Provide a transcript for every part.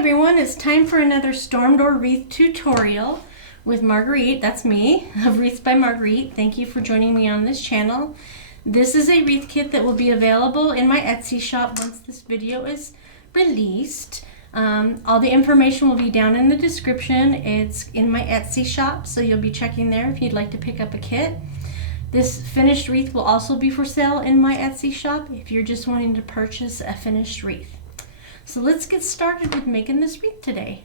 everyone, it's time for another storm door wreath tutorial with Marguerite. That's me, of Wreath by Marguerite. Thank you for joining me on this channel. This is a wreath kit that will be available in my Etsy shop once this video is released. All the information will be down in the description. It's in my Etsy shop, so you'll be checking there if you'd like to pick up a kit. This finished wreath will also be for sale in my Etsy shop if you're just wanting to purchase a finished wreath. So let's get started with making this wreath today.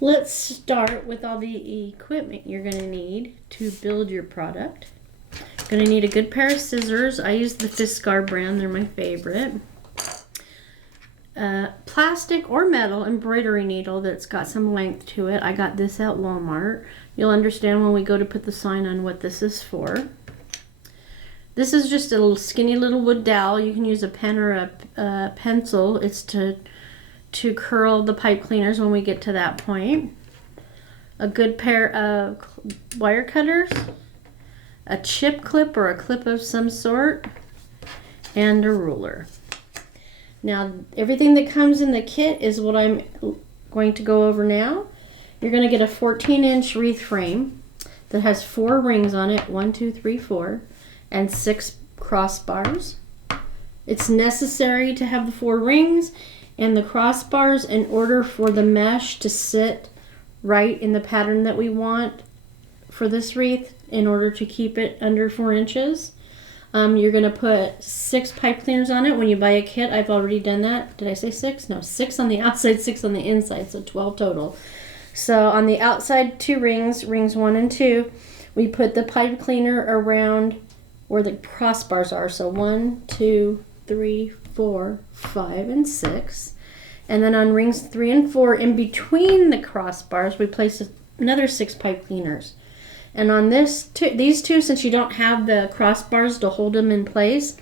Let's start with all the equipment you're going to need to build your product. You're going to need a good pair of scissors. I use the Fiskar brand, they're my favorite. Plastic or metal embroidery needle that's got some length to it. I got this at Walmart. You'll understand when we go to put the sign on what this is for. This is just a little skinny little wood dowel. You can use a pen or a pencil. It's to curl the pipe cleaners when we get to that point. A good pair of wire cutters, a chip clip or a clip of some sort, and a ruler. Now, everything that comes in the kit is what I'm going to go over now. You're going to get a 14-inch wreath frame that has 4 rings on it, 1, 2, 3, 4, and 6 crossbars. It's necessary to have the 4 rings and the crossbars in order for the mesh to sit right in the pattern that we want for this wreath in order to keep it under 4 inches. You're going to put 6 pipe cleaners on it when you buy a kit. I've already done that. Did I say 6? No, 6 on the outside, 6 on the inside, so 12 total. So on the outside 2 rings, rings 1 and 2, we put the pipe cleaner around where the crossbars are. So 1, 2, 3, 4, 5, and 6. And then on rings 3 and 4, in between the crossbars, we place another 6 pipe cleaners. And on these two, since you don't have the crossbars to hold them in place,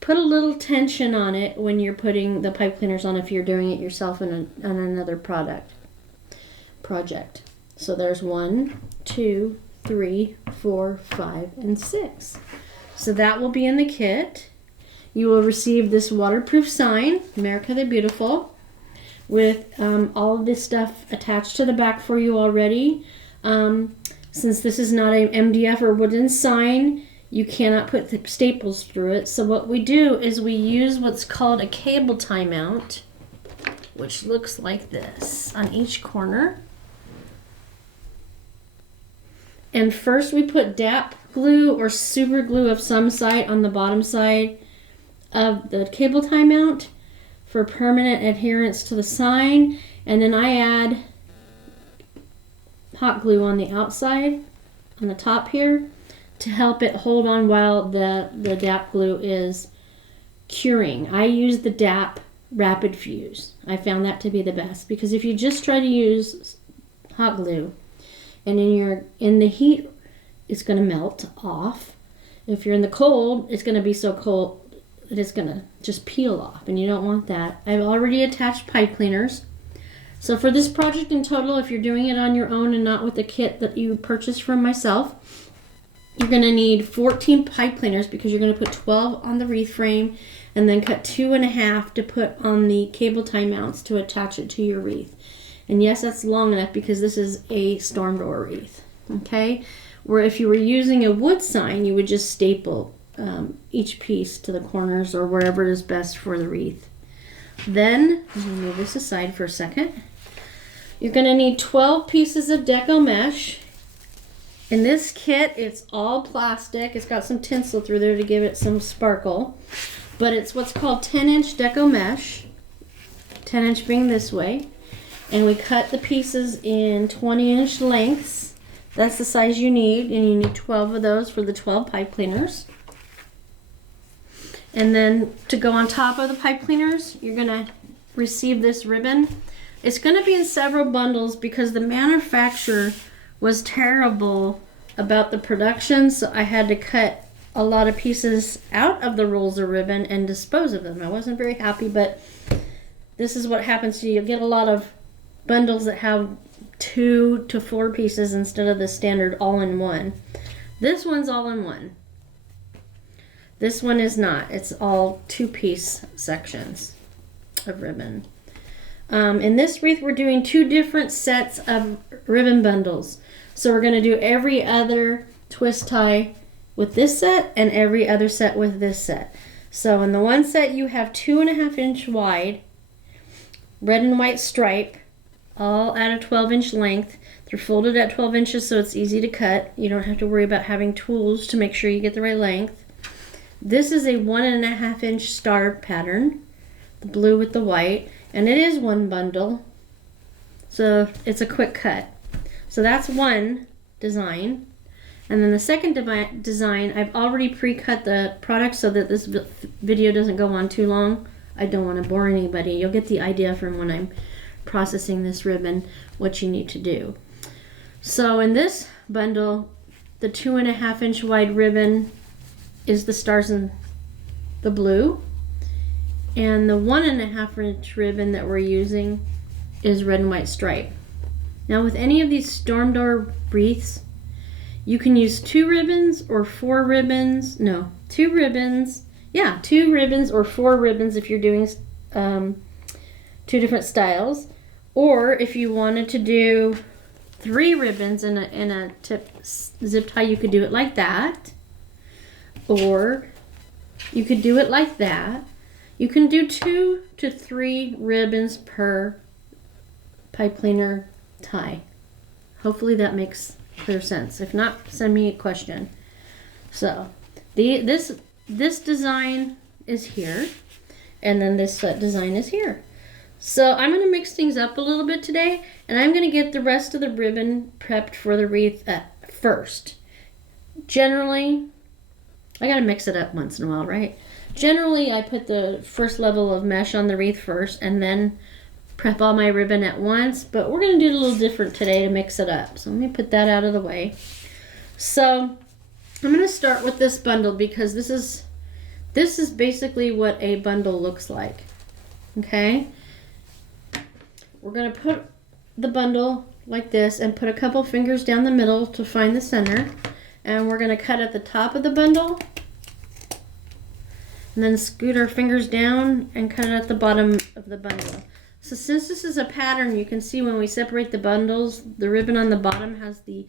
put a little tension on it when you're putting the pipe cleaners on if you're doing it yourself on another project. So there's 1, 2, 3, 4, 5, and 6. So that will be in the kit. You will receive this waterproof sign, America the Beautiful, with all of this stuff attached to the back for you already. Since this is not an MDF or wooden sign, you cannot put the staples through it. So what we do is we use what's called a cable tie mount, which looks like this on each corner. And first we put DAP glue or super glue of some site on the bottom side of the cable tie mount for permanent adherence to the sign. And then I add hot glue on the outside, on the top here, to help it hold on while the DAP glue is curing. I use the DAP Rapid Fuse. I found that to be the best, because if you just try to use hot glue and in the heat, it's going to melt off. If you're in the cold, it's going to be so cold that it's going to just peel off, and you don't want that. I've already attached pipe cleaners. So for this project in total, if you're doing it on your own and not with the kit that you purchased from myself, you're going to need 14 pipe cleaners, because you're going to put 12 on the wreath frame and then cut 2.5 to put on the cable tie mounts to attach it to your wreath. And yes, that's long enough because this is a storm door wreath. Okay? Where if you were using a wood sign, you would just staple each piece to the corners or wherever is best for the wreath. Then, I'm going to move this aside for a second. You're going to need 12 pieces of deco mesh. In this kit, it's all plastic. It's got some tinsel through there to give it some sparkle. But it's what's called 10-inch deco mesh. 10-inch being this way. And we cut the pieces in 20-inch lengths. That's the size you need. And you need 12 of those for the 12 pipe cleaners. And then to go on top of the pipe cleaners, you're going to receive this ribbon. It's going to be in several bundles because the manufacturer was terrible about the production, so I had to cut a lot of pieces out of the rolls of ribbon and dispose of them. I wasn't very happy, but this is what happens to you. You'll get a lot of bundles that have 2 to 4 pieces instead of the standard all-in-one. This one's all-in-one. This one is not. It's all 2-piece sections of ribbon. In this wreath, we're doing 2 different sets of ribbon bundles. So we're going to do every other twist tie with this set and every other set with this set. So in the one set, you have 2.5 inch wide red and white stripe, all at a 12-inch length. They're folded at 12 inches, so it's easy to cut. You don't have to worry about having tools to make sure you get the right length. This is a 1.5 inch star pattern, the blue with the white, and it is one bundle, so it's a quick cut. So that's one design. And then the second design, I've already pre-cut the product so that this video doesn't go on too long. I don't want to bore anybody. You'll get the idea from when I'm processing this ribbon, what you need to do. So in this bundle, the 2.5 inch wide ribbon is the stars in the blue. And the 1.5 inch ribbon that we're using is red and white stripe. Now with any of these storm door wreaths, you can use 2 ribbons or 4 ribbons. No, 2 ribbons. Yeah, 2 ribbons or 4 ribbons if you're doing 2 different styles. Or if you wanted to do 3 ribbons in a zip tie, you could do it like that. Or you could do it like that. You can do 2 to 3 ribbons per pipe cleaner tie. Hopefully that makes clear sense. If not, send me a question. So this design is here, and then this design is here. So I'm going to mix things up a little bit today, and I'm going to get the rest of the ribbon prepped for the wreath first. Generally, I got to mix it up once in a while, right? Generally, I put the first level of mesh on the wreath first and then prep all my ribbon at once, but we're going to do it a little different today to mix it up. So let me put that out of the way. So I'm going to start with this bundle because this is basically what a bundle looks like. Okay? We're going to put the bundle like this and put a couple fingers down the middle to find the center. And we're going to cut at the top of the bundle and then scoot our fingers down and cut it at the bottom of the bundle. So since this is a pattern, you can see when we separate the bundles, the ribbon on the bottom has the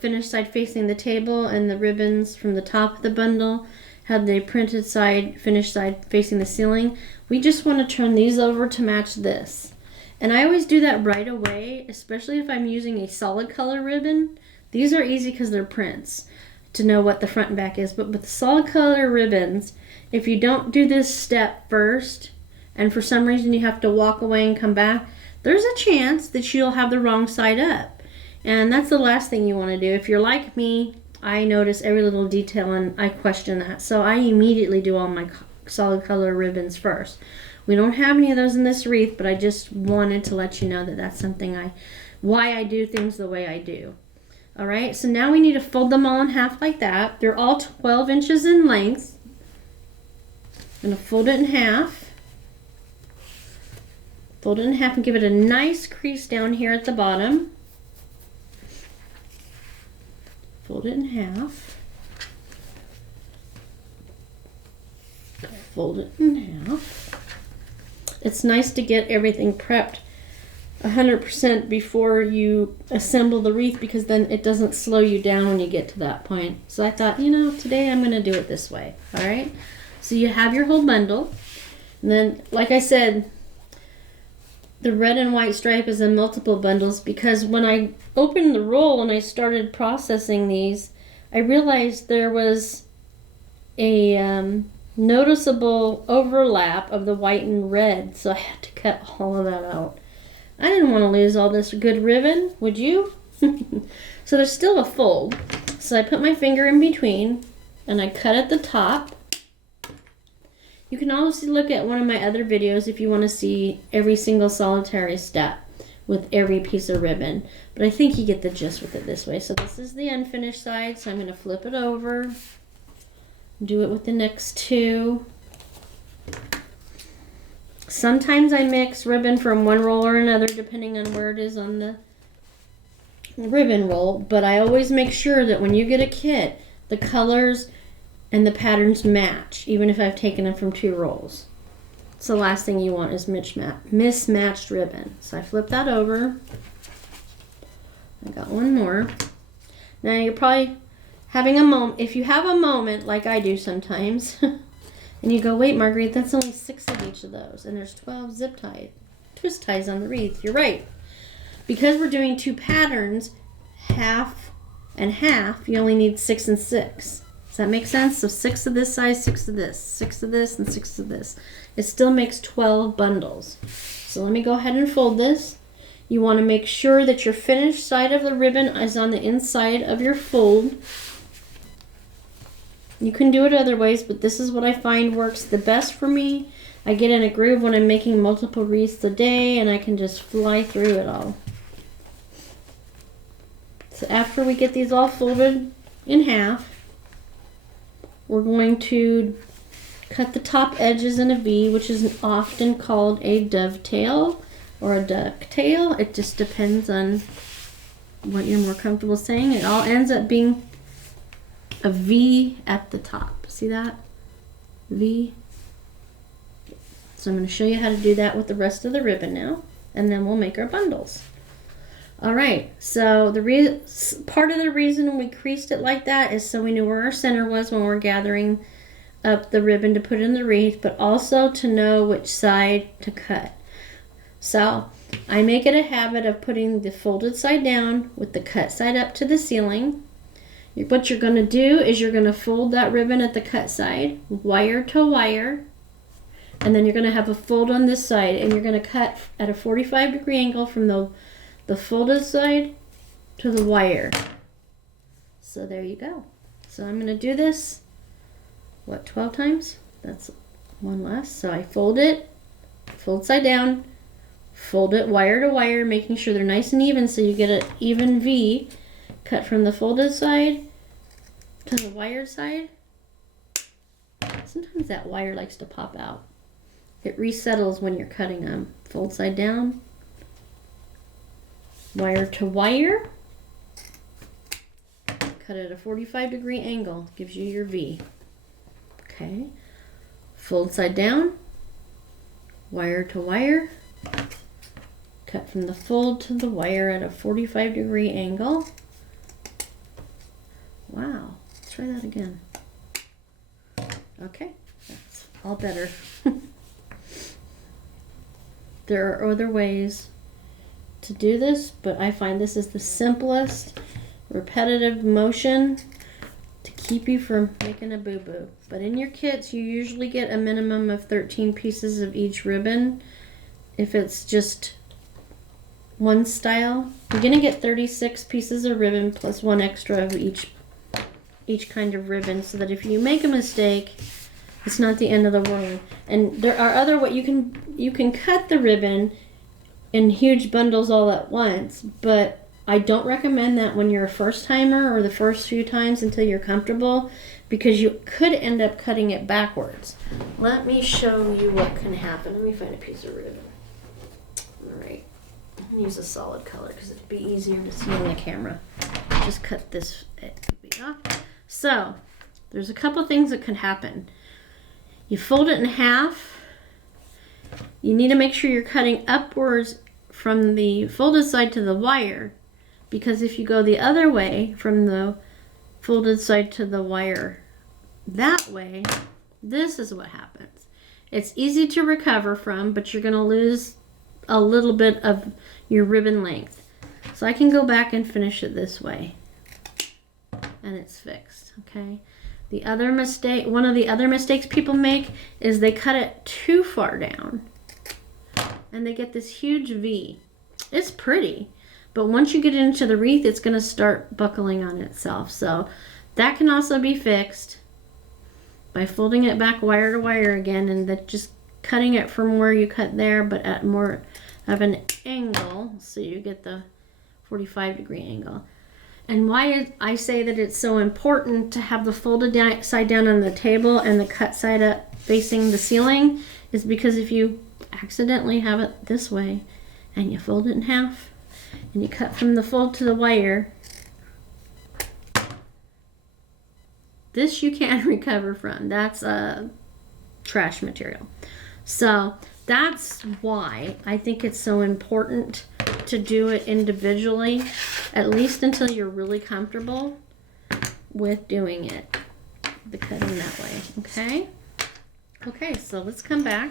finished side facing the table, and the ribbons from the top of the bundle have the printed side, finished side facing the ceiling. We just want to turn these over to match this. And I always do that right away, especially if I'm using a solid color ribbon. These are easy because they're prints to know what the front and back is. But with solid color ribbons, if you don't do this step first, and for some reason you have to walk away and come back, there's a chance that you'll have the wrong side up. And that's the last thing you want to do. If you're like me, I notice every little detail and I question that. So I immediately do all my solid color ribbons first. We don't have any of those in this wreath, but I just wanted to let you know that that's something why I do things the way I do. All right, so now we need to fold them all in half like that. They're all 12 inches in length. I'm going to fold it in half. Fold it in half and give it a nice crease down here at the bottom. Fold it in half. Fold it in half. It's nice to get everything prepped 100% before you assemble the wreath, because then it doesn't slow you down when you get to that point. So I thought, today I'm going to do it this way. All right. So you have your whole bundle. And then, like I said, the red and white stripe is in multiple bundles because when I opened the roll and I started processing these, I realized there was a noticeable overlap of the white and red, so I had to cut all of that out. I didn't want to lose all this good ribbon, would you? So there's still a fold. So I put my finger in between and I cut at the top. You can also look at one of my other videos if you want to see every single solitary step with every piece of ribbon. But I think you get the gist with it this way. So this is the unfinished side, so I'm going to flip it over. Do it with the next 2. Sometimes I mix ribbon from one roll or another depending on where it is on the ribbon roll. But I always make sure that when you get a kit, the colors and the patterns match, even if I've taken them from 2 rolls. It's the last thing you want is mismatched ribbon. So I flip that over. I got one more. Now you're probably having a moment. If you have a moment, like I do sometimes, and you go, wait, Marguerite, that's only 6 of each of those. And there's 12 zip ties, twist ties on the wreath. You're right. Because we're doing 2 patterns, half and half, you only need 6 and 6. Does that make sense? So 6 of this size, 6 of this, 6 of this, and 6 of this. It still makes 12 bundles. So let me go ahead and fold this. You want to make sure that your finished side of the ribbon is on the inside of your fold. You can do it other ways, but this is what I find works the best for me. I get in a groove when I'm making multiple wreaths a day, and I can just fly through it all. So after we get these all folded in half, we're going to cut the top edges in a V, which is often called a dovetail or a ducktail. It just depends on what you're more comfortable saying. It all ends up being a V at the top. See that? V. So I'm going to show you how to do that with the rest of the ribbon now, and then we'll make our bundles. All right, so part of the reason we creased it like that is so we knew where our center was when we're gathering up the ribbon to put in the wreath, but also to know which side to cut. So I make it a habit of putting the folded side down with the cut side up to the ceiling. What you're going to do is you're going to fold that ribbon at the cut side, wire to wire, and then you're going to have a fold on this side, and you're going to cut at a 45-degree angle from the folded side to the wire. So there you go. So I'm going to do this, 12 times? That's one less. So I fold it, fold side down, fold it wire to wire, making sure they're nice and even so you get an even V. Cut from the folded side to the wire side. Sometimes that wire likes to pop out. It resettles when you're cutting them. Fold side down, wire to wire, cut at a 45-degree angle, gives you your V. Okay, fold side down, wire to wire, cut from the fold to the wire at a 45-degree angle. Wow, let's try that again. Okay, that's all better. There are other ways to do this, but I find this is the simplest repetitive motion to keep you from making a boo-boo. But in your kits, you usually get a minimum of 13 pieces of each ribbon. If it's just one style, you're gonna get 36 pieces of ribbon plus one extra of each kind of ribbon, so that if you make a mistake, it's not the end of the world. And there are other ways you can cut the ribbon in huge bundles all at once, but I don't recommend that when you're a first timer or the first few times until you're comfortable, because you could end up cutting it backwards. Let me show you what can happen. Let me find a piece of ribbon. All right, I'm gonna use a solid color because it'd be easier to see on the camera. Just cut this off. So there's a couple things that could happen. You fold it in half. You need to make sure you're cutting upwards from the folded side to the wire, because if you go the other way from the folded side to the wire that way, this is what happens. It's easy to recover from, but you're going to lose a little bit of your ribbon length. So I can go back and finish it this way, and it's fixed, okay? One of the other mistakes people make is they cut it too far down and they get this huge V. It's pretty, but once you get into the wreath, it's going to start buckling on itself. So that can also be fixed by folding it back wire to wire again, and just cutting it from where you cut there, but at more of an angle, so you get the 45-degree angle. And why I say that it's so important to have the folded side down on the table and the cut side up facing the ceiling is because if you accidentally have it this way and you fold it in half and you cut from the fold to the wire, this you can't recover from. That's trash material. So that's why I think it's so important to do it individually, at least until you're really comfortable with doing it, the cutting that way, okay? Okay, so let's come back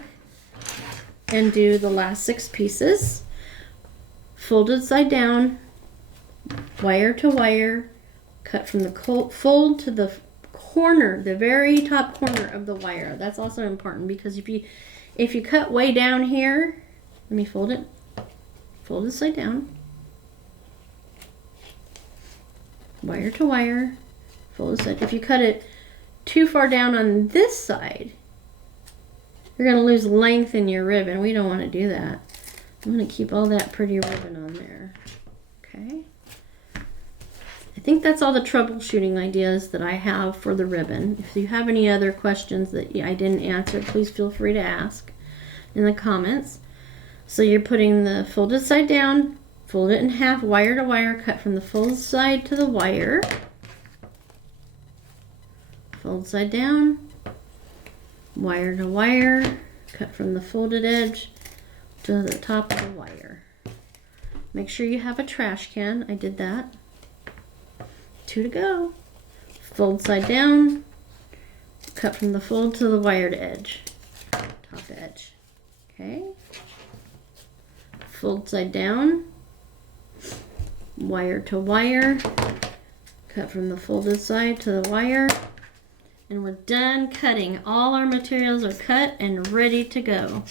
and do the last 6 pieces. Folded side down, wire to wire, cut from the fold to the corner, the very top corner of the wire. That's also important because if you cut way down here, let me fold it side down, wire to wire, fold it side. If you cut it too far down on this side, you're going to lose length in your ribbon. We don't want to do that. I'm going to keep all that pretty ribbon on there. Okay. I think that's all the troubleshooting ideas that I have for the ribbon. If you have any other questions that I didn't answer, please feel free to ask in the comments. So you're putting the folded side down, fold it in half, wire to wire, cut from the fold side to the wire. Fold side down, wire to wire, cut from the folded edge to the top of the wire. Make sure you have a trash can. I did that. 2 to go. Fold side down, cut from the fold to the wired edge, top edge. Okay. Fold side down, wire to wire, cut from the folded side to the wire, and we're done cutting. All our materials are cut and ready to go.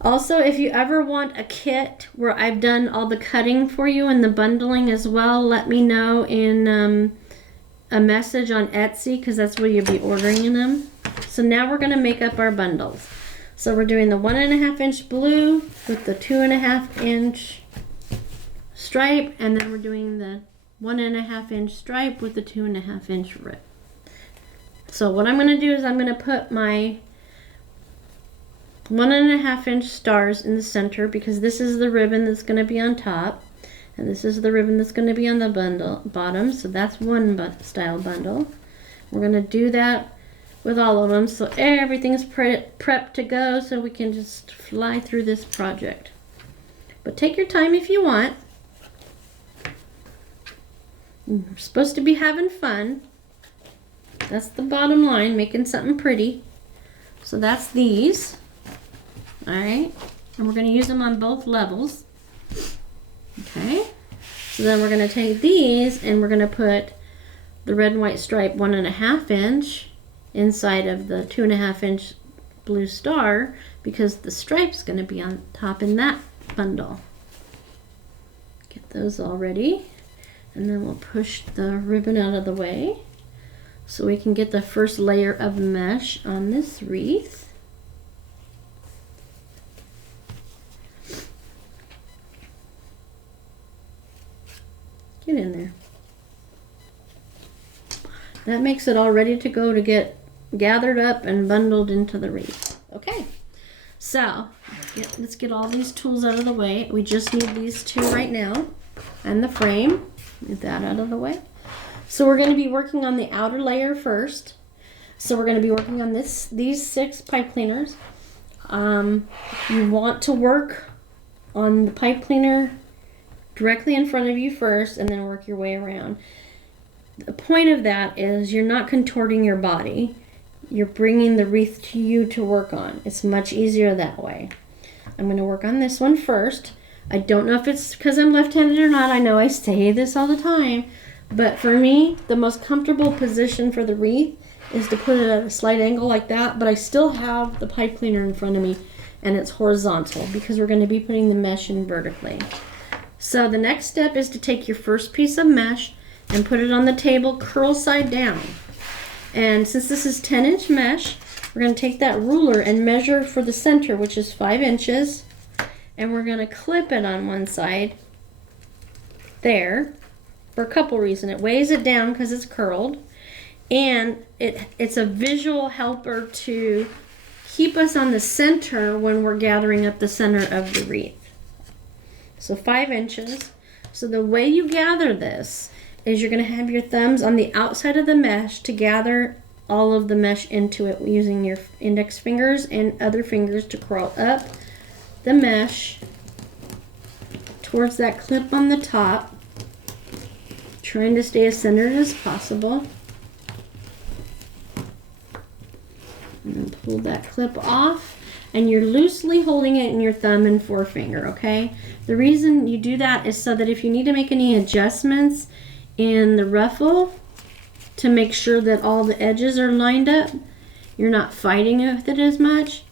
Also, if you ever want a kit where I've done all the cutting for you and the bundling as well, let me know in a message on Etsy, because that's where you'll be ordering them. So now we're going to make up our bundles. So we're doing the 1.5 inch blue with the 2.5 inch stripe, and then we're doing the 1.5 inch stripe with the 2.5 inch rip. So what I'm going to do is I'm going to put my 1.5 inch stars in the center, because this is the ribbon that's going to be on top, and this is the ribbon that's going to be on the bottom. So that's one style bundle. We're going to do that with all of them, so everything's prepped to go, so we can just fly through this project. But take your time if you want. We're supposed to be having fun. That's the bottom line, making something pretty. So that's these. Alright, and we're going to use them on both levels. Okay, so then we're going to take these and we're going to put the red and white stripe 1.5 inch inside of the 2.5 inch blue star, because the stripe's going to be on top in that bundle. Get those all ready, and then we'll push the ribbon out of the way so we can get the first layer of mesh on this wreath. Get in there. That makes it all ready to go to get gathered up and bundled into the wreath. Okay, so let's get all these tools out of the way. We just need these two right now and the frame. Get that out of the way. So we're going to be working on the outer layer first. So we're going to be working on these 6 pipe cleaners. You want to work on the pipe cleaner directly in front of you first, and then work your way around. The point of that is you're not contorting your body. You're bringing the wreath to you to work on. It's much easier that way. I'm going to work on this one first. I don't know if it's because I'm left-handed or not. I know I say this all the time, but for me, the most comfortable position for the wreath is to put it at a slight angle like that, but I still have the pipe cleaner in front of me, and it's horizontal because we're going to be putting the mesh in vertically. So the next step is to take your first piece of mesh and put it on the table, curl side down. And since this is 10-inch mesh, we're going to take that ruler and measure for the center, which is 5 inches, and we're going to clip it on one side there for a couple reasons. It weighs it down because it's curled, and it's a visual helper to keep us on the center when we're gathering up the center of the wreath. So 5 inches. So the way you gather this is you're going to have your thumbs on the outside of the mesh to gather all of the mesh into it using your index fingers and other fingers to crawl up the mesh towards that clip on the top, trying to stay as centered as possible. And then pull that clip off, and you're loosely holding it in your thumb and forefinger, okay? The reason you do that is so that if you need to make any adjustments in the ruffle to make sure that all the edges are lined up, you're not fighting with it as much,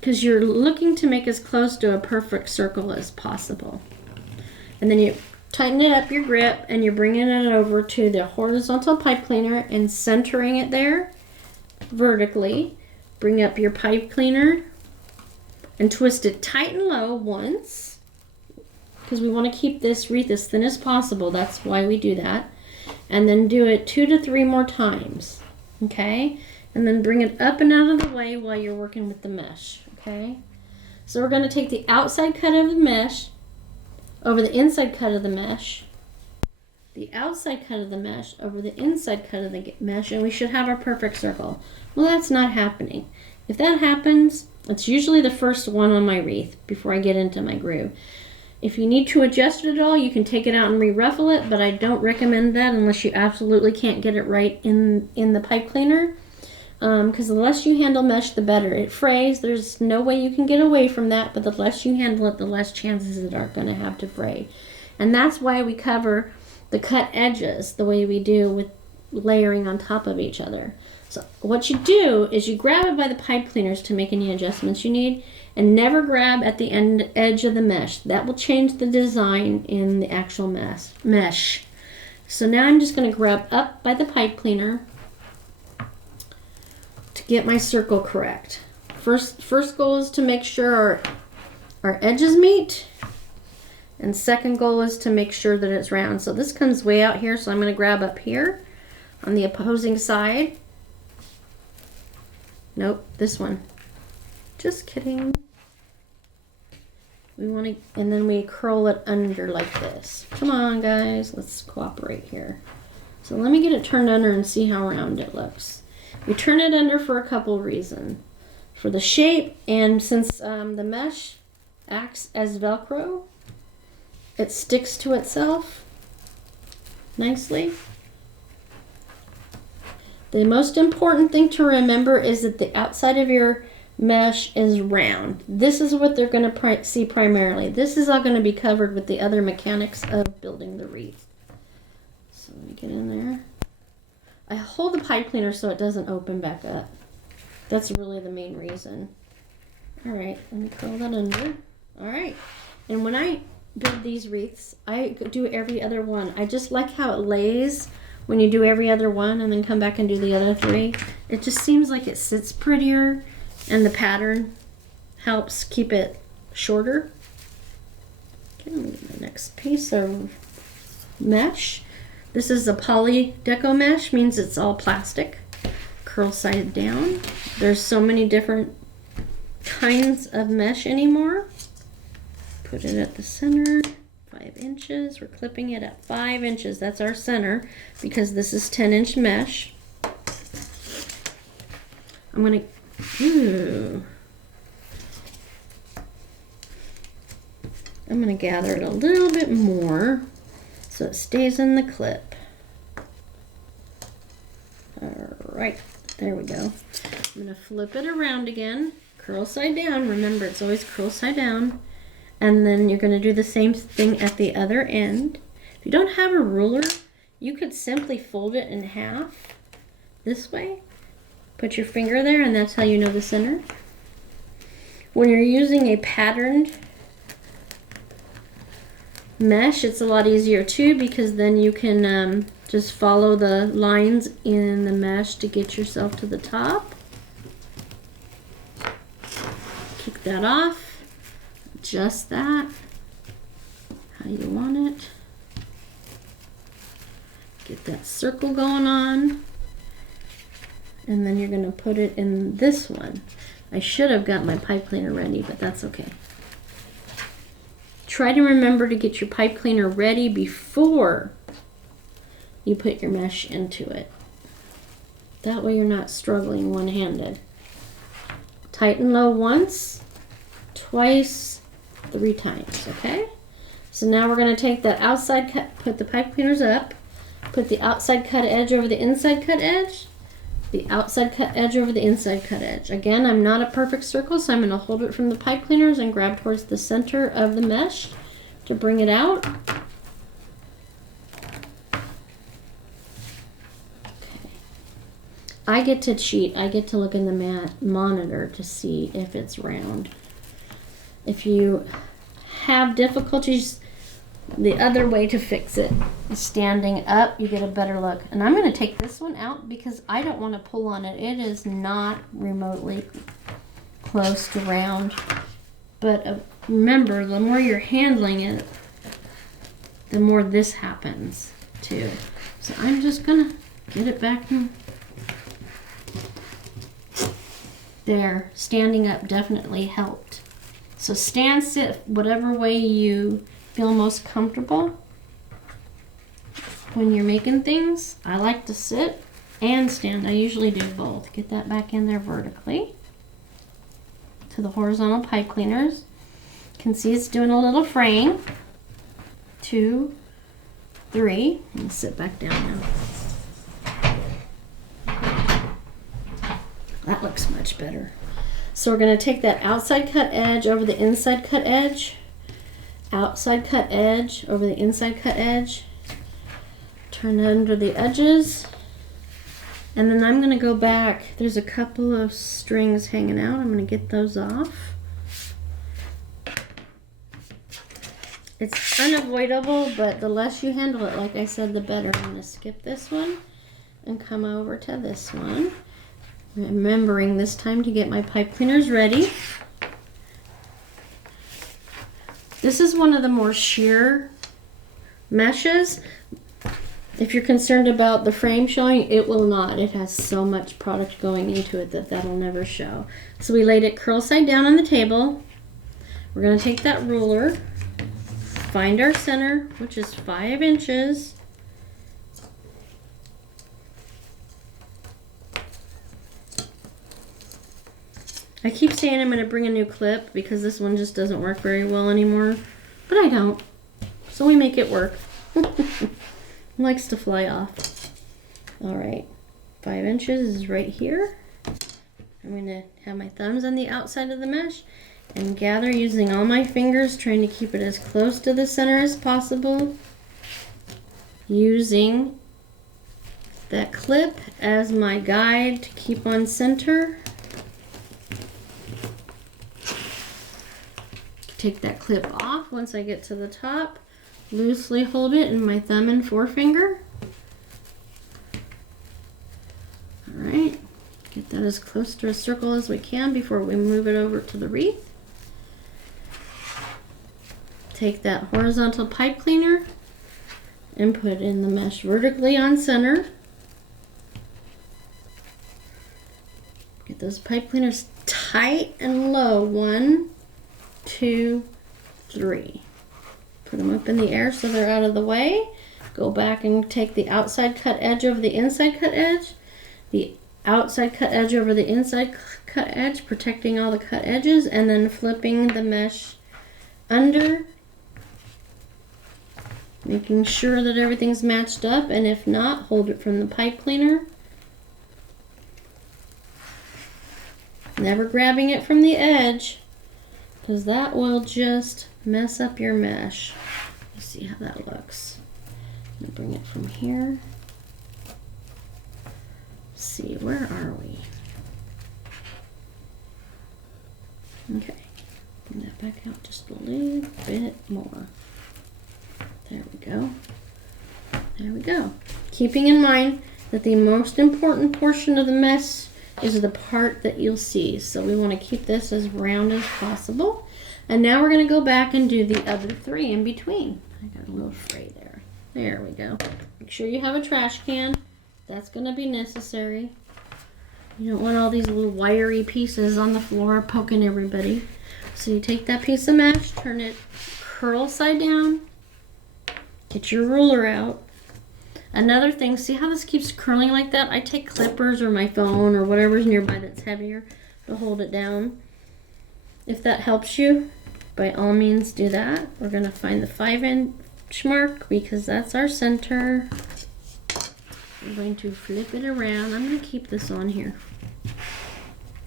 because you're looking to make as close to a perfect circle as possible. And then you tighten it up your grip, and you're bringing it over to the horizontal pipe cleaner and centering it there vertically. Bring up your pipe cleaner and twist it tight and low once, because we want to keep this wreath as thin as possible. That's why we do that. And then do it 2 to 3 more times, okay? And then bring it up and out of the way while you're working with the mesh, okay? So we're going to take the outside cut of the mesh over the inside cut of the mesh, the outside cut of the mesh over the inside cut of the mesh, and we should have our perfect circle. Well, that's not happening. If that happens, it's usually the first one on my wreath before I get into my groove. If you need to adjust it at all, you can take it out and re-ruffle it, but I don't recommend that unless you absolutely can't get it right in the pipe cleaner. Because the less you handle mesh, the better. It frays. There's no way you can get away from that, but the less you handle it, the less chances it are going to have to fray. And that's why we cover the cut edges the way we do with layering on top of each other. So what you do is you grab it by the pipe cleaners to make any adjustments you need, and never grab at the edge of the mesh. That will change the design in the actual mesh. So now I'm just going to grab up by the pipe cleaner to get my circle correct. First goal is to make sure our edges meet, and second goal is to make sure that it's round. So this comes way out here, so I'm going to grab up here on the opposing side. Nope, this one. Just kidding. We want to, and then we curl it under like this. Come on, guys, let's cooperate here. So let me get it turned under and see how round it looks. We turn it under for a couple reasons. For the shape, and since the mesh acts as Velcro, it sticks to itself nicely. The most important thing to remember is that the outside of your mesh is round. This is what they're going to see primarily. This is all going to be covered with the other mechanics of building the wreath. So let me get in there. I hold the pipe cleaner so it doesn't open back up. That's really the main reason. All right, let me curl that under. All right, and when I build these wreaths, I do every other one. I just like how it lays when you do every other one and then come back and do the other 3. It just seems like it sits prettier, and the pattern helps keep it shorter. Okay, let me get the next piece of mesh. This is a poly deco mesh, means it's all plastic. Curl side down. There's so many different kinds of mesh anymore. Put it at the center, 5 inches. We're clipping it at 5 inches. That's our center because this is 10-inch mesh. I'm gonna, I'm gonna gather it a little bit more so it stays in the clip. All right, there we go. I'm gonna flip it around again, curl side down. Remember, it's always curl side down. And then you're gonna do the same thing at the other end. If you don't have a ruler, you could simply fold it in half this way. Put your finger there, and that's how you know the center. When you're using a patterned mesh, it's a lot easier too, because then you can just follow the lines in the mesh to get yourself to the top. Kick that off, adjust that how you want it. Get that circle going on, and then you're going to put it in this one. I should have got my pipe cleaner ready, but that's okay. Try to remember to get your pipe cleaner ready before you put your mesh into it. That way you're not struggling one-handed. Tighten low once, twice, 3 times, okay? So now we're going to take that outside cut, put the pipe cleaners up, put the outside cut edge over the inside cut edge, the outside cut edge over the inside cut edge. Again, I'm not a perfect circle, so I'm going to hold it from the pipe cleaners and grab towards the center of the mesh to bring it out. Okay. I get to cheat. I get to look in the monitor to see if it's round. If you have difficulties, the other way to fix it is standing up. You get a better look. And I'm going to take this one out because I don't want to pull on it. It is not remotely close to round. But remember, the more you're handling it, the more this happens too. So I'm just going to get it back in. There. Standing up definitely helped. So stand, sit, whatever way you feel most comfortable when you're making things. I like to sit and stand. I usually do both. Get that back in there vertically to the horizontal pipe cleaners. You can see it's doing a little fraying. 2, 3. And sit back down now. That looks much better. So we're going to take that outside cut edge over the inside cut edge. Outside cut edge over the inside cut edge. Turn it under the edges. And then I'm going to go back. There's a couple of strings hanging out. I'm going to get those off. It's unavoidable, but the less you handle it, like I said, the better. I'm going to skip this one and come over to this one. Remembering this time to get my pipe cleaners ready. This is one of the more sheer meshes. If you're concerned about the frame showing, it will not. It has so much product going into it that that'll never show. So we laid it curl side down on the table. We're going to take that ruler, find our center, which is 5 inches. I keep saying I'm going to bring a new clip because this one just doesn't work very well anymore, but I don't. So we make it work. It likes to fly off. All right, 5 inches is right here. I'm going to have my thumbs on the outside of the mesh and gather using all my fingers, trying to keep it as close to the center as possible, using that clip as my guide to keep on center. Take that clip off once I get to the top. Loosely hold it in my thumb and forefinger. All right, get that as close to a circle as we can before we move it over to the wreath. Take that horizontal pipe cleaner and put in the mesh vertically on center. Get those pipe cleaners tight and low. 1, 2, 3. Put them up in the air so they're out of the way. Go back and take the outside cut edge over the inside cut edge. The outside cut edge over the inside cut edge, protecting all the cut edges, and then flipping the mesh under, making sure that everything's matched up, and if not, hold it from the pipe cleaner. Never grabbing it from the edge, because that will just mess up your mesh. Let's see how that looks. I'm gonna bring it from here. Let's see, where are we? Okay, bring that back out just a little bit more. There we go. There we go. Keeping in mind that the most important portion of the mesh is the part that you'll see. So we want to keep this as round as possible. And now we're going to go back and do the other 3 in between. I got a little fray there. There we go. Make sure you have a trash can. That's going to be necessary. You don't want all these little wiry pieces on the floor poking everybody. So you take that piece of mesh, turn it curl side down, get your ruler out, Another thing, see how this keeps curling like that? I take clippers or my phone or whatever's nearby that's heavier to hold it down. If that helps you, by all means do that. We're gonna find the 5-inch mark because that's our center. I'm going to flip it around. I'm gonna keep this on here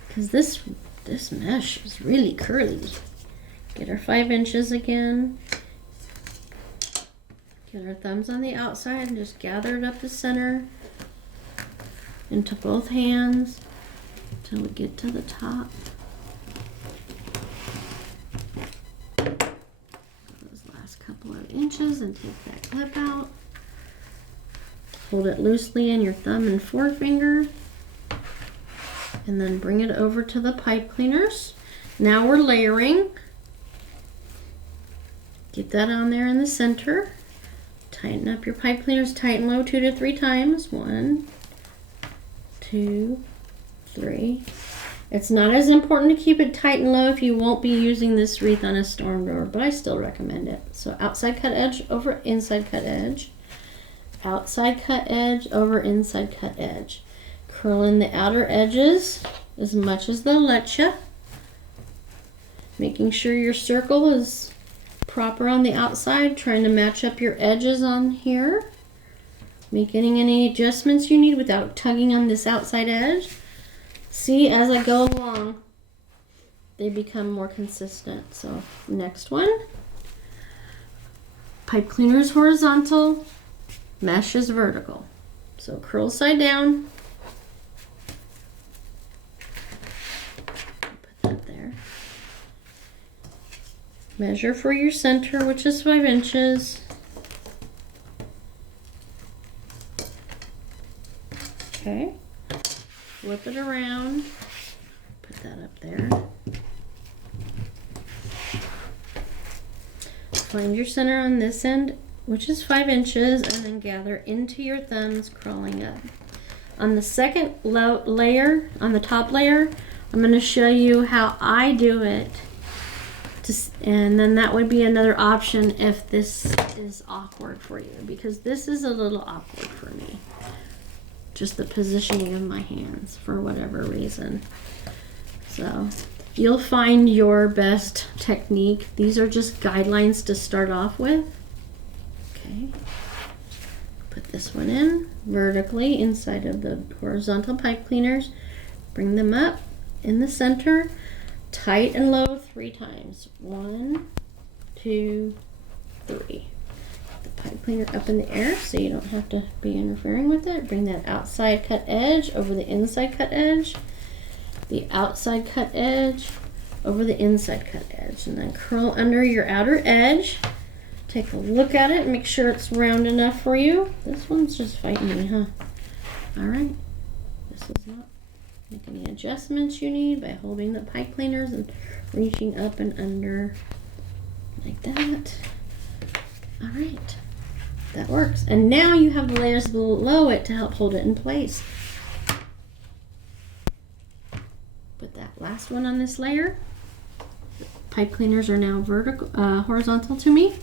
because this mesh is really curly. Get our 5 inches again. Get our thumbs on the outside and just gather it up the center into both hands until we get to the top. Those last couple of inches and take that clip out. Hold it loosely in your thumb and forefinger and then bring it over to the pipe cleaners. Now we're layering. Get that on there in the center. Tighten up your pipe cleaners, tight and low 2 to 3 times. 1, 2, 3. It's not as important to keep it tight and low if you won't be using this wreath on a storm door, but I still recommend it. So outside cut edge over inside cut edge. Outside cut edge over inside cut edge. Curl in the outer edges as much as they'll let you. Making sure your circle is proper on the outside, trying to match up your edges on here. Making any adjustments you need without tugging on this outside edge. See, as I go along, they become more consistent. So next one, pipe cleaner is horizontal, mesh is vertical. So curl side down. Put that there. Measure for your center, which is 5 inches. Okay. Flip it around. Put that up there. Find your center on this end, which is 5 inches, and then gather into your thumbs, crawling up. On the second layer, on the top layer, I'm going to show you how I do it. And then that would be another option if this is awkward for you, because this is a little awkward for me. Just the positioning of my hands for whatever reason. So you'll find your best technique. These are just guidelines to start off with. Okay. Put this one in vertically inside of the horizontal pipe cleaners. Bring them up in the center. Tight and low 3 times. 1, 2, 3. The pipe cleaner up in the air so you don't have to be interfering with it. Bring that outside cut edge over the inside cut edge. The outside cut edge over the inside cut edge. And then curl under your outer edge. Take a look at it and make sure it's round enough for you. This one's just fighting me, huh? Alright. This is not. Make any adjustments you need by holding the pipe cleaners and reaching up and under like that. All right, that works. And now you have the layers below it to help hold it in place. Put that last one on this layer. Pipe cleaners are now horizontal to me.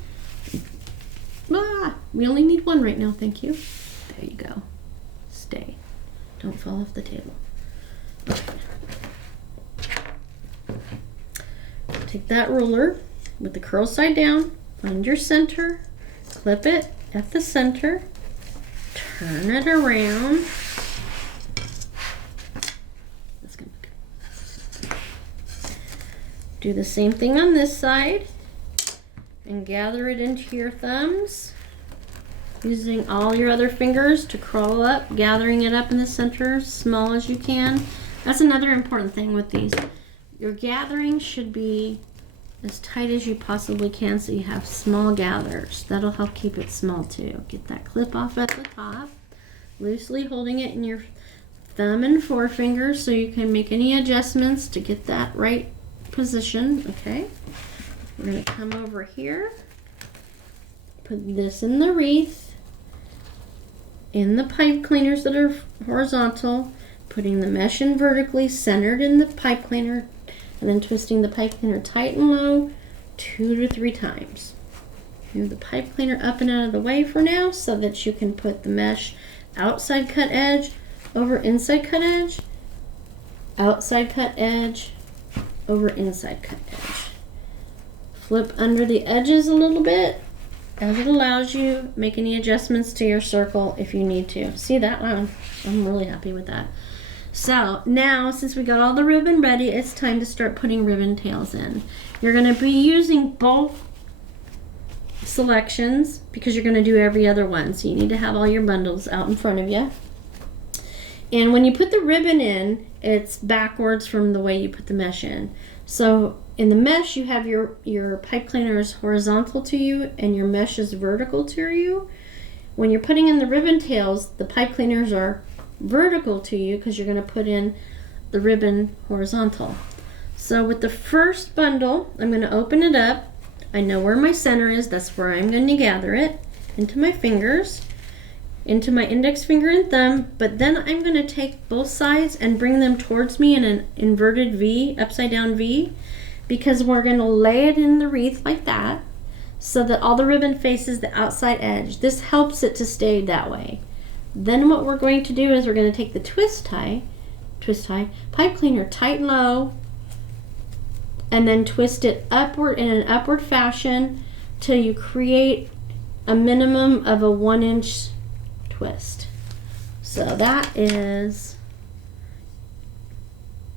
We only need one right now, thank you. There you go. Stay. Don't fall off the table. Take that ruler with the curl side down, find your center, clip it at the center, turn it around. That's gonna be good. Do the same thing on this side and gather it into your thumbs, using all your other fingers to crawl up, gathering it up in the center as small as you can. That's another important thing with these. Your gathering should be as tight as you possibly can so you have small gathers. That'll help keep it small too. Get that clip off at the top, loosely holding it in your thumb and forefinger so you can make any adjustments to get that right position. Okay, we're going to come over here, put this in the wreath, in the pipe cleaners that are horizontal, putting the mesh in vertically, centered in the pipe cleaner, and then twisting the pipe cleaner tight and low 2 to 3 times. Move the pipe cleaner up and out of the way for now so that you can put the mesh outside cut edge over inside cut edge, outside cut edge over inside cut edge. Flip under the edges a little bit as it allows you. Make any adjustments to your circle if you need to. See that one? I'm really happy with that. So now, since we got all the ribbon ready, it's time to start putting ribbon tails in. You're going to be using both selections because you're going to do every other one. So you need to have all your bundles out in front of you. And when you put the ribbon in, it's backwards from the way you put the mesh in. So in the mesh, you have your pipe cleaners horizontal to you and your mesh is vertical to you. When you're putting in the ribbon tails, the pipe cleaners are vertical to you because you're going to put in the ribbon horizontal. So with the first bundle, I'm going to open it up. I know where my center is. That's where I'm going to gather it into my fingers, into my index finger and thumb, but then I'm going to take both sides and bring them towards me in an inverted V, upside down V, because we're going to lay it in the wreath like that so that all the ribbon faces the outside edge. This helps it to stay that way. Then what we're going to do is we're going to take the twist tie, pipe cleaner tight and low, and then twist it upward in an upward fashion till you create a minimum of a 1-inch twist. So that is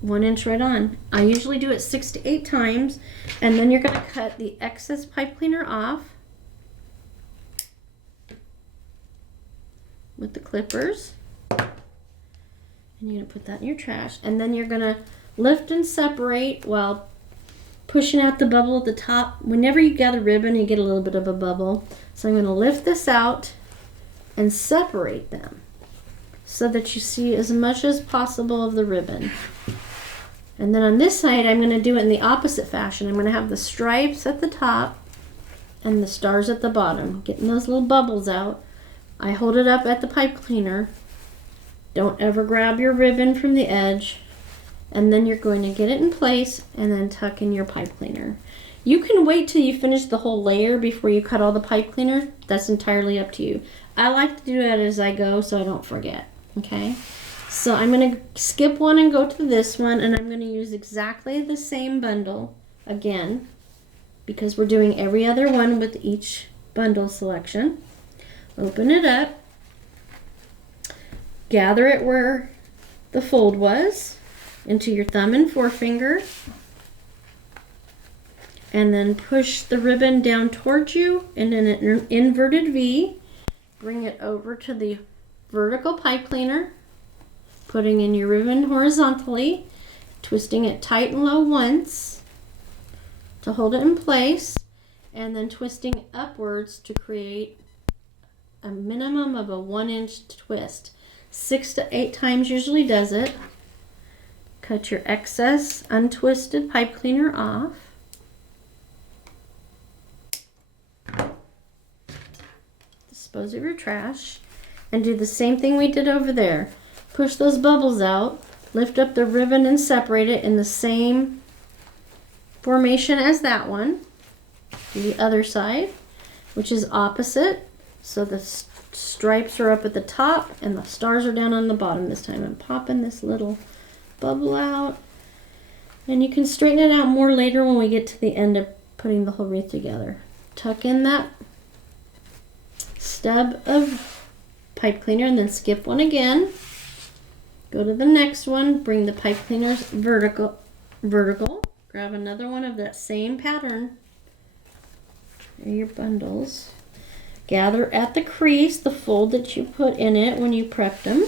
1 inch right on. I usually do it 6 to 8 times, and then you're going to cut the excess pipe cleaner off with the clippers, and you're going to put that in your trash, and then you're going to lift and separate while pushing out the bubble at the top. Whenever you gather ribbon, you get a little bit of a bubble. So I'm going to lift this out and separate them so that you see as much as possible of the ribbon. And then on this side, I'm going to do it in the opposite fashion. I'm going to have the stripes at the top and the stars at the bottom, getting those little bubbles out. I hold it up at the pipe cleaner. Don't ever grab your ribbon from the edge. And then you're going to get it in place and then tuck in your pipe cleaner. You can wait till you finish the whole layer before you cut all the pipe cleaner. That's entirely up to you. I like to do that as I go so I don't forget. Okay? So I'm going to skip one and go to this one, and I'm going to use exactly the same bundle again because we're doing every other one with each bundle selection. Open it up. Gather it where the fold was into your thumb and forefinger, and then push the ribbon down towards you in an inverted V. Bring it over to the vertical pipe cleaner, putting in your ribbon horizontally, twisting it tight and low once to hold it in place, and then twisting upwards to create a minimum of a 1-inch twist. 6 to 8 times usually does it. Cut your excess untwisted pipe cleaner off. Dispose of your trash and do the same thing we did over there. Push those bubbles out, lift up the ribbon and separate it in the same formation as that one. Do the other side, which is opposite. So the stripes are up at the top and the stars are down on the bottom this time. I'm popping this little bubble out, and you can straighten it out more later when we get to the end of putting the whole wreath together. Tuck in that stub of pipe cleaner and then skip one again. Go to the next one, bring the pipe cleaners vertical, grab another one of that same pattern. There are your bundles. Gather at the crease the fold that you put in it when you prepped them.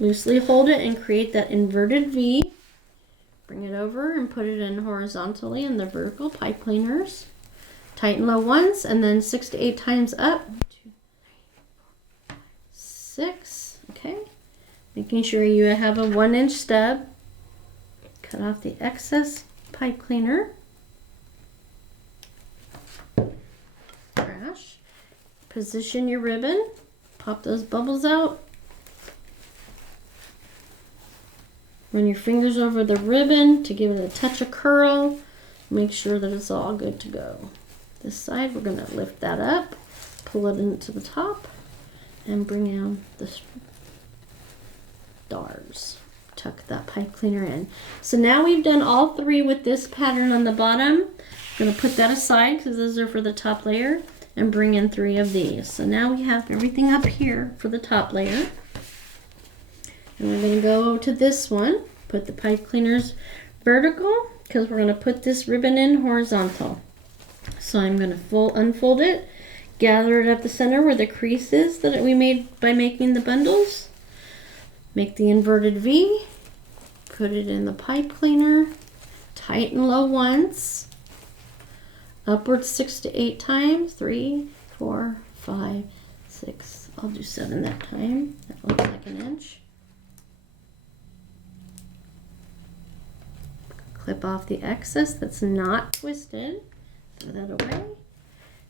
Loosely hold it and create that inverted V. Bring it over and put it in horizontally in the vertical pipe cleaners. Tighten low once and then 6 to 8 times up. 1, 2, 3, 4, 5, 6. Okay. Making sure you have a 1-inch stub. Cut off the excess pipe cleaner. Trash. Position your ribbon. Pop those bubbles out. Run your fingers over the ribbon to give it a touch of curl. Make sure that it's all good to go. This side, we're gonna lift that up, pull it into the top, and bring in the stars. Tuck that pipe cleaner in. So now we've done all three with this pattern on the bottom. I'm gonna put that aside because those are for the top layer, and bring in 3 of these. So now we have everything up here for the top layer. And we're gonna go to this one, put the pipe cleaners vertical because we're gonna put this ribbon in horizontal. So I'm gonna unfold it, gather it at the center where the crease is that we made by making the bundles. Make the inverted V, put it in the pipe cleaner, tighten low once, upwards 6 to 8 times, 3, 4, 5, 6. I'll do 7 that time. That looks like an inch. Clip off the excess that's not twisted. Throw that away.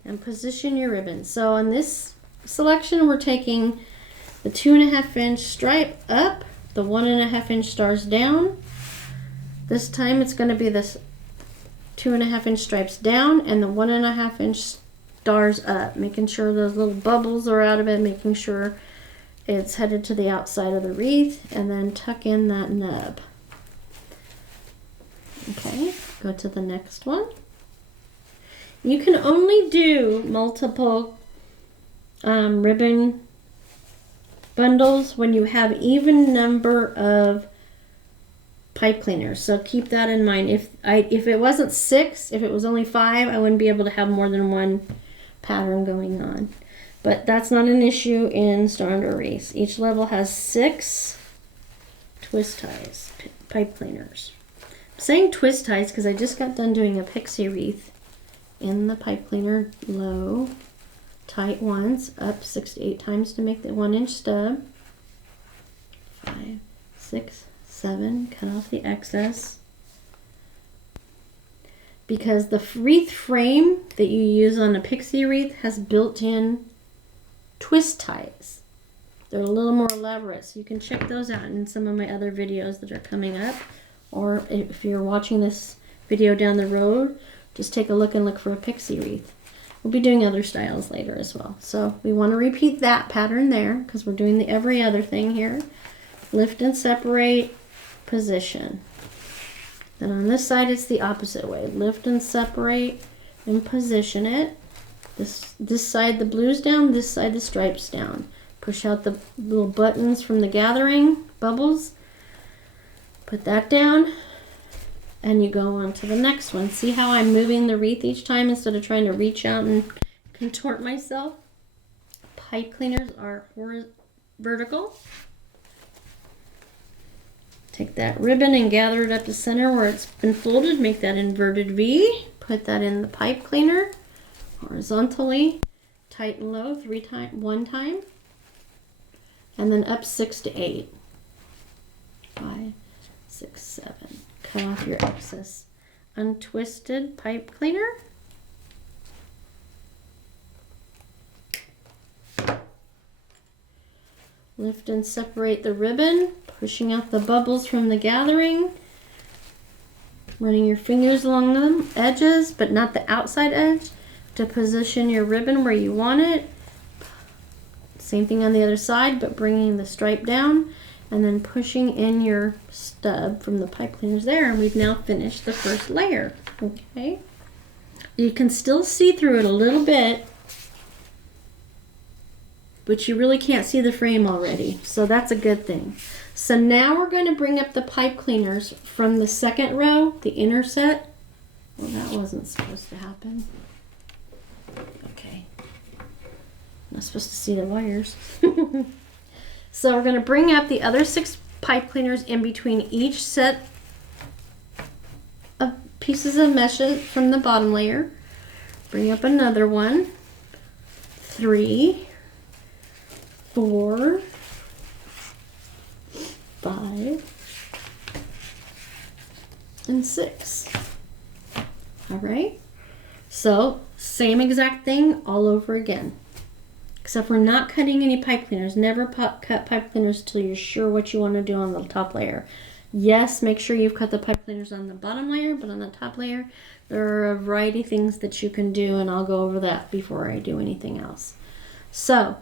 And position your ribbon. So on this selection, we're taking the 2.5 inch stripe up, the 1.5 inch stars down. This time it's going to be this 2.5 inch stripes down and the 1.5 inch stars up, making sure those little bubbles are out of it, making sure it's headed to the outside of the wreath, and then tuck in that nub. Okay, go to the next one. You can only do multiple ribbon bundles when you have even number of pipe cleaners. So keep that in mind. If it wasn't 6, if it was only 5, I wouldn't be able to have more than one pattern going on. But that's not an issue in Star Under Wreath. Each level has 6 twist ties, pipe cleaners. I'm saying twist ties because I just got done doing a pixie wreath in the pipe cleaner, low, tight once, up 6 to 8 times to make the 1 inch stub. 5, 6, 7, cut off the excess. Because the wreath frame that you use on a pixie wreath has built-in twist ties. They're a little more elaborate, so you can check those out in some of my other videos that are coming up. Or if you're watching this video down the road, just take a look and look for a pixie wreath. We'll be doing other styles later as well. So we want to repeat that pattern there because we're doing the every other thing here. Lift and separate, position. Then on this side it's the opposite way. Lift and separate and position it. This side the blues down, this side the stripes down. Push out the little buttons from the gathering bubbles. Put that down. And you go on to the next one. See how I'm moving the wreath each time instead of trying to reach out and contort myself? Pipe cleaners are vertical. Take that ribbon and gather it up to center where it's been folded. Make that inverted V. Put that in the pipe cleaner horizontally. Tighten low 1 time. And then up 6 to 8. 5, 6, 7. Cut off your excess untwisted pipe cleaner. Lift and separate the ribbon, pushing out the bubbles from the gathering. Running your fingers along the edges, but not the outside edge, to position your ribbon where you want it. Same thing on the other side, but bringing the stripe down. And then pushing in your stub from the pipe cleaners there, and we've now finished the first layer. Okay, you can still see through it a little bit, but you really can't see the frame already, so that's a good thing. So now we're going to bring up the pipe cleaners from the second row, the inner set. Well, that wasn't supposed to happen. Okay, I'm not supposed to see the wires. So we're going to bring up the other 6 pipe cleaners in between each set of pieces of mesh from the bottom layer. Bring up another one. 3, 4, 5, and 6. All right. So same exact thing all over again. Except we're not cutting any pipe cleaners. Never cut pipe cleaners until you're sure what you want to do on the top layer. Yes, make sure you've cut the pipe cleaners on the bottom layer, but on the top layer, there are a variety of things that you can do, and I'll go over that before I do anything else. So,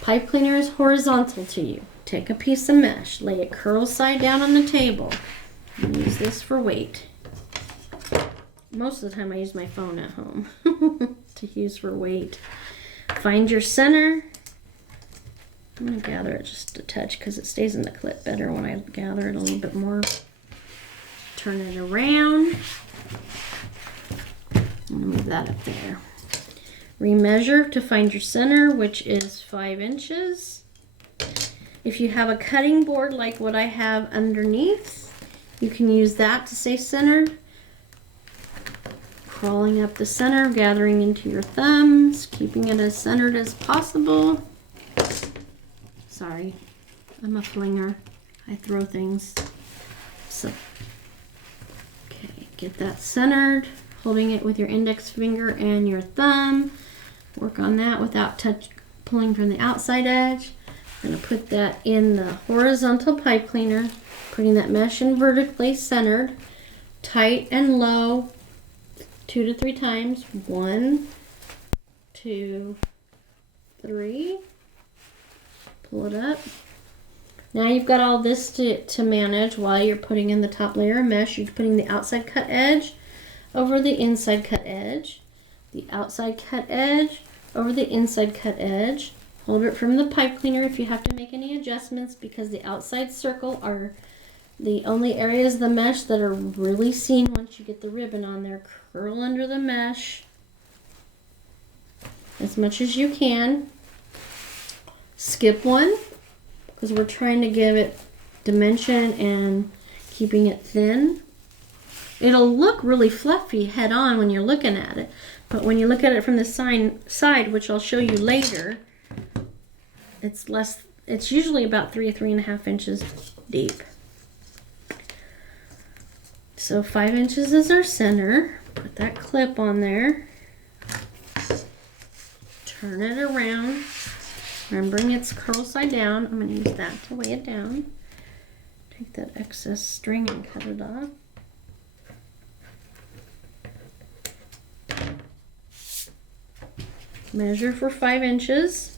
pipe cleaner is horizontal to you. Take a piece of mesh, lay it curl side down on the table, and use this for weight. Most of the time I use my phone at home to use for weight. Find your center. I'm going to gather it just a touch because it stays in the clip better when I gather it a little bit more. Turn it around. I'm going to move that up there. Remeasure to find your center, which is 5 inches. If you have a cutting board like what I have underneath, you can use that to stay centered. Crawling up the center, gathering into your thumbs, keeping it as centered as possible. Sorry, I'm a flinger. I throw things. So, okay, get that centered, holding it with your index finger and your thumb. Work on that without pulling from the outside edge. I'm going to put that in the horizontal pipe cleaner, putting that mesh in vertically centered, tight and low, 2 to 3 times. 1, 2, 3. Pull it up. Now you've got all this to manage while you're putting in the top layer of mesh. You're putting the outside cut edge over the inside cut edge, the outside cut edge over the inside cut edge. Hold it from the pipe cleaner if you have to make any adjustments, because the outside circle are the only areas of the mesh that are really seen once you get the ribbon on there. Curl under the mesh as much as you can. Skip one because we're trying to give it dimension and keeping it thin. It'll look really fluffy head on when you're looking at it, but when you look at it from the side, which I'll show you later, it's less. It's usually about 3 to 3.5 inches deep. So 5 inches is our center. Put that clip on there. Turn it around. Remembering it's curl side down. I'm going to use that to weigh it down. Take that excess string and cut it off. Measure for 5 inches.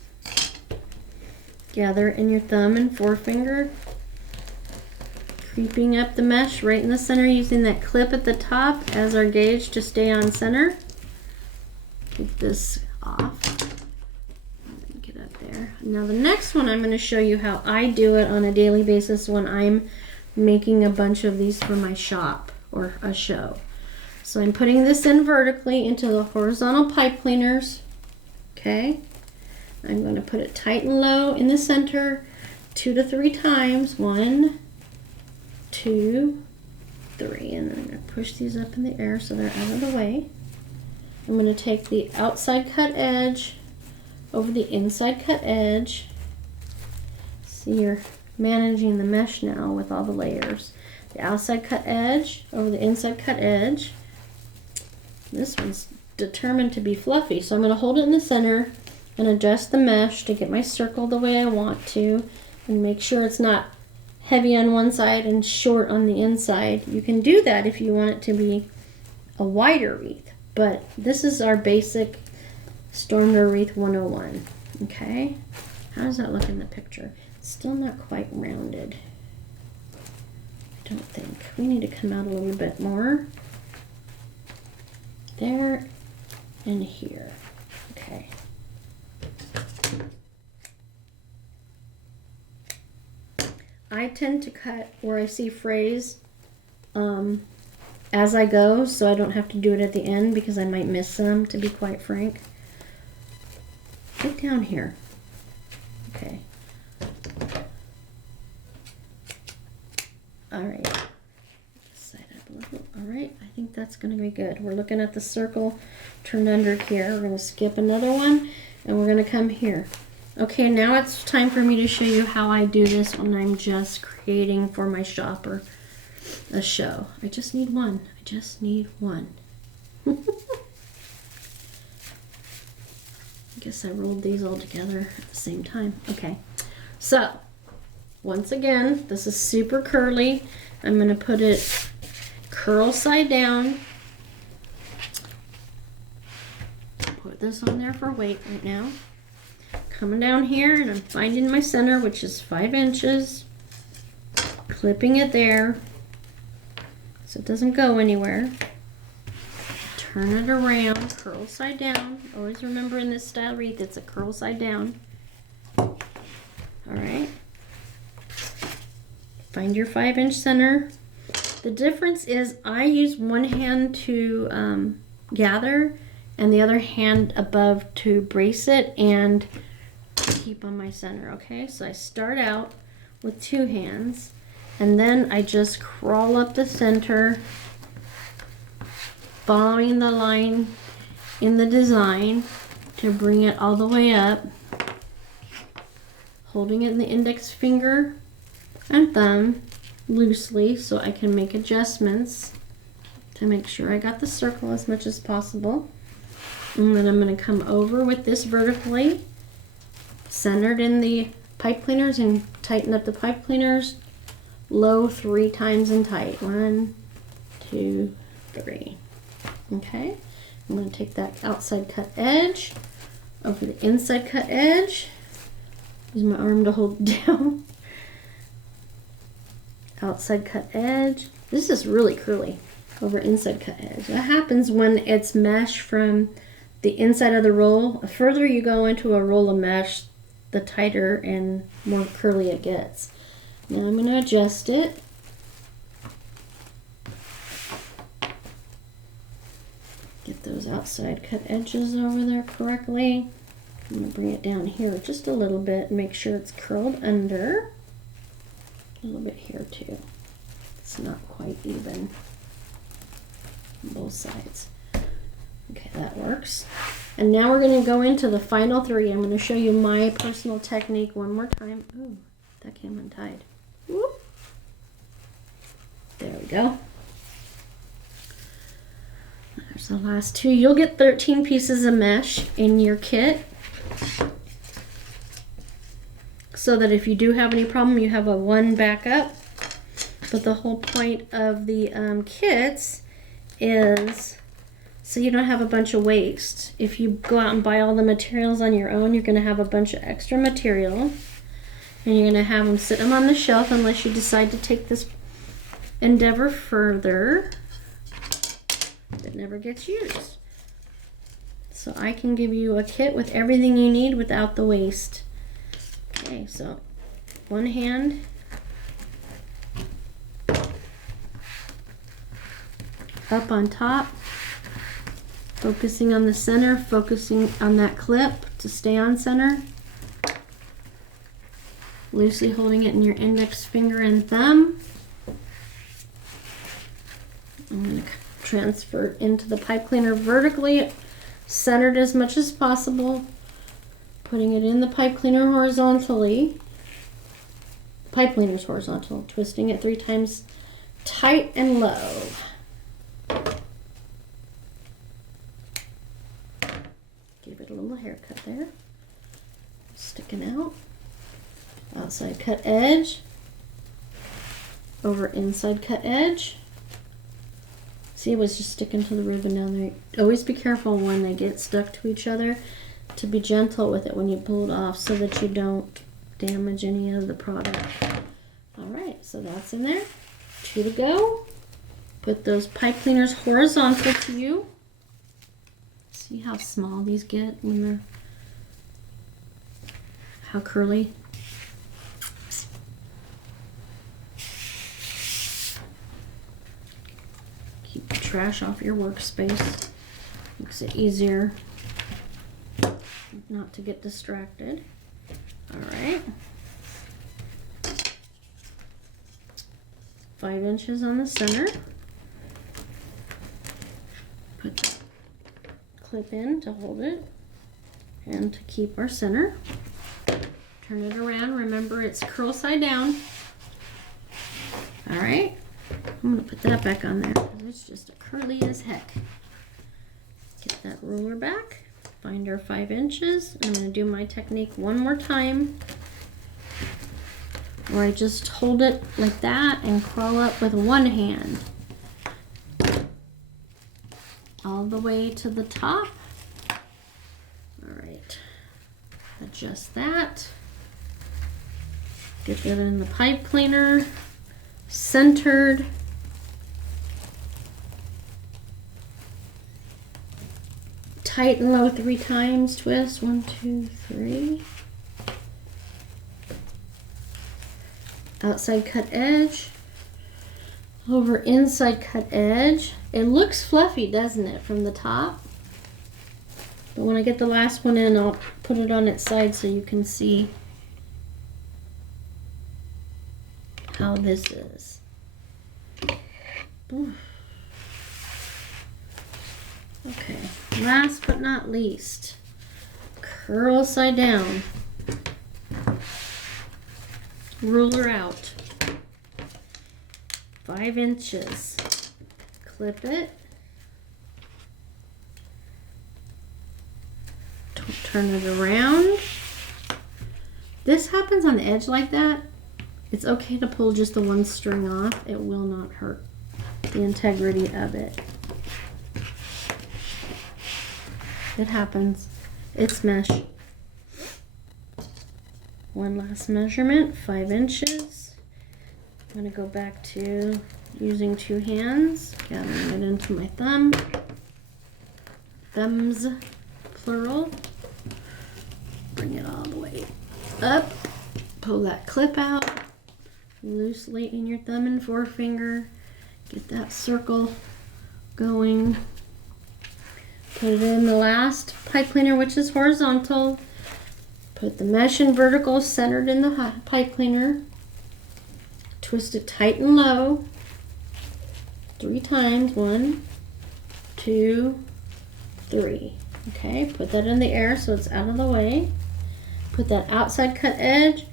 Gather it in your thumb and forefinger. Creeping up the mesh right in the center, using that clip at the top as our gauge to stay on center. Keep this off. Get up there. Now the next one, I'm going to show you how I do it on a daily basis when I'm making a bunch of these for my shop or a show. So I'm putting this in vertically into the horizontal pipe cleaners. Okay. I'm going to put it tight and low in the center 2 to 3 times. 1, 2, 3, and then I'm going to push these up in the air so they're out of the way. I'm going to take the outside cut edge over the inside cut edge. See, you're managing the mesh now with all the layers. The outside cut edge over the inside cut edge. This one's determined to be fluffy, so I'm going to hold it in the center and adjust the mesh to get my circle the way I want to, and make sure it's not heavy on one side and short on the inside. You can do that if you want it to be a wider wreath, but this is our basic Storm Door Wreath 101. Okay, how does that look in the picture? It's still not quite rounded, I don't think. We need to come out a little bit more. There and here. Okay. I tend to cut where I see frays as I go, so I don't have to do it at the end because I might miss some, to be quite frank. Get down here. Okay. All right. Just side up a little. All right, I think that's going to be good. We're looking at the circle turned under here. We're going to skip another one, and we're going to come here. Okay, now it's time for me to show you how I do this when I'm just creating for my shop or a show. I just need one. I just need one. I guess I rolled these all together at the same time. Okay, so once again, this is super curly. I'm going to put it curl side down. Put this on there for weight right now. Coming down here and I'm finding my center, which is 5 inches. Clipping it there so it doesn't go anywhere. Turn it around, curl side down. Always remember in this style wreath, it's a curl side down. All right. Find your 5-inch center. The difference is I use one hand to gather and the other hand above to brace it and keep on my center, okay? So I start out with 2 hands and then I just crawl up the center, following the line in the design to bring it all the way up, holding it in the index finger and thumb loosely so I can make adjustments to make sure I got the circle as much as possible. And then I'm going to come over with this vertically, centered in the pipe cleaners, and tighten up the pipe cleaners. Low 3 times and tight. 1, 2, 3. Okay. I'm going to take that outside cut edge over the inside cut edge. Use my arm to hold it down. Outside cut edge. This is really curly over inside cut edge. That happens when it's mesh from the inside of the roll. The further you go into a roll of mesh, the tighter and more curly it gets. Now I'm going to adjust it. Get those outside cut edges over there correctly. I'm going to bring it down here just a little bit and make sure it's curled under. A little bit here too. It's not quite even on both sides. Okay, that works. And now we're going to go into the final 3. I'm going to show you my personal technique one more time. Ooh, that came untied. Whoop. There we go. There's the last 2. You'll get 13 pieces of mesh in your kit, so that if you do have any problem, you have a 1 backup. But the whole point of the kits is so you don't have a bunch of waste. If you go out and buy all the materials on your own, you're going to have a bunch of extra material, and you're going to have them sit them on the shelf unless you decide to take this endeavor further. It never gets used. So I can give you a kit with everything you need without the waste. Okay, so 1 hand, up on top, focusing on the center, focusing on that clip to stay on center, loosely holding it in your index finger and thumb. I'm going to transfer it into the pipe cleaner vertically, centered as much as possible. Putting it in the pipe cleaner horizontally. Pipe cleaner's horizontal. Twisting it 3 times tight and low. Give it a little haircut there. Sticking out. Outside cut edge. Over inside cut edge. See, it was just sticking to the ribbon down there. Always be careful when they get stuck to each other, to be gentle with it when you pull it off so that you don't damage any of the product. All right, so that's in there. 2 to go. Put those pipe cleaners horizontal to you. See how small these get when they're, how curly. Keep the trash off your workspace. Makes it easier not to get distracted. All right. 5 inches on the center. Put the clip in to hold it and to keep our center. Turn it around. Remember, it's curl side down. All right. I'm going to put that back on there because it's just a curly as heck. Get that ruler back. Find our 5 inches. I'm going to do my technique one more time. where I just hold it like that and crawl up with one hand all the way to the top. All right, adjust that. Get that in the pipe cleaner, centered. Tight and low 3 times, twist, 1, 2, 3. Outside cut edge, over inside cut edge. It looks fluffy, doesn't it, from the top? But when I get the last one in, I'll put it on its side so you can see how this is. Ooh. Okay, last but not least, curl side down, ruler out, 5 inches, clip it, turn it around. This happens on the edge like that. It's okay to pull just the one string off. It will not hurt the integrity of it. It happens. It's mesh. One last measurement, 5 inches. I'm going to go back to using 2 hands, gathering it into my thumb. Thumbs, plural. Bring it all the way up. Pull that clip out loosely in your thumb and forefinger. Get that circle going. Put it in the last pipe cleaner, which is horizontal. Put the mesh in vertical, centered in the pipe cleaner. Twist it tight and low 3 times. 1, 2, 3. Okay, put that in the air so it's out of the way. Put that outside cut edge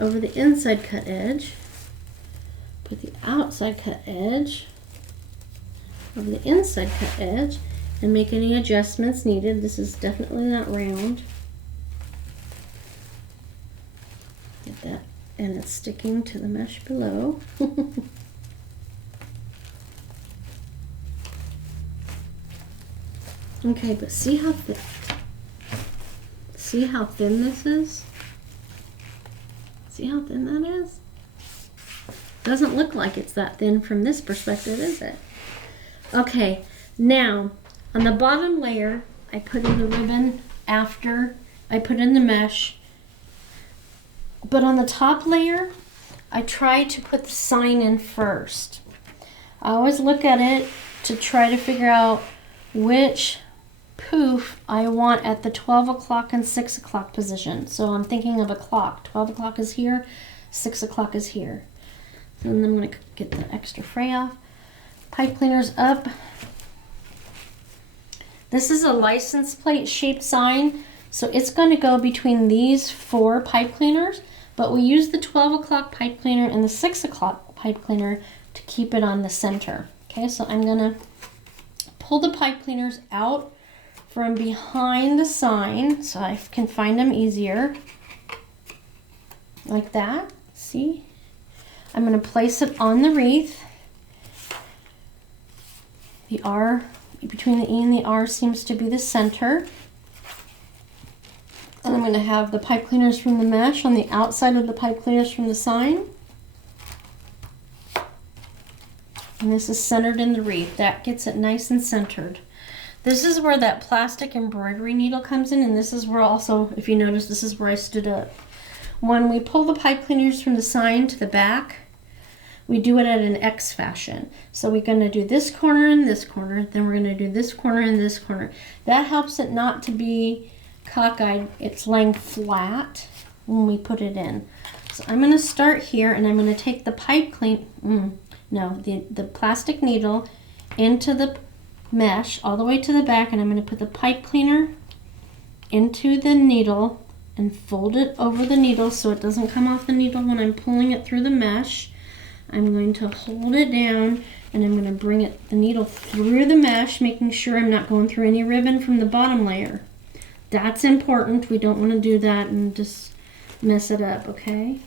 over the inside cut edge. Put the outside cut edge over the inside cut edge. And make any adjustments needed. This is definitely not round. Get that, and it's sticking to the mesh below. Okay, but see how thin this is? See how thin that is? Doesn't look like it's that thin from this perspective, is it? Okay, now on the bottom layer, I put in the ribbon after I put in the mesh. But on the top layer, I try to put the sign in first. I always look at it to try to figure out which poof I want at the 12 o'clock and 6 o'clock position. So I'm thinking of a clock. 12 o'clock is here, 6 o'clock is here. And then I'm going to get the extra fray off. Pipe cleaner's up. This is a license plate shaped sign, so it's going to go between these 4 pipe cleaners, but we use the 12 o'clock pipe cleaner and the 6 o'clock pipe cleaner to keep it on the center. Okay, so I'm going to pull the pipe cleaners out from behind the sign so I can find them easier, like that. See? I'm going to place it on the wreath. The R between the E and the R seems to be the center. And I'm going to have the pipe cleaners from the mesh on the outside of the pipe cleaners from the sign. And this is centered in the wreath. That gets it nice and centered. This is where that plastic embroidery needle comes in, and this is where also, if you notice, this is where I stood up. When we pull the pipe cleaners from the sign to the back, we do it at an X fashion. So we're going to do this corner and this corner, then we're going to do this corner and this corner. That helps it not to be cockeyed. It's laying flat when we put it in. So I'm going to start here, and I'm going to take the the plastic needle into the mesh all the way to the back, and I'm going to put the pipe cleaner into the needle and fold it over the needle so it doesn't come off the needle when I'm pulling it through the mesh. I'm going to hold it down, and I'm going to bring the needle through the mesh, making sure I'm not going through any ribbon from the bottom layer. That's important. We don't want to do that and just mess it up, okay?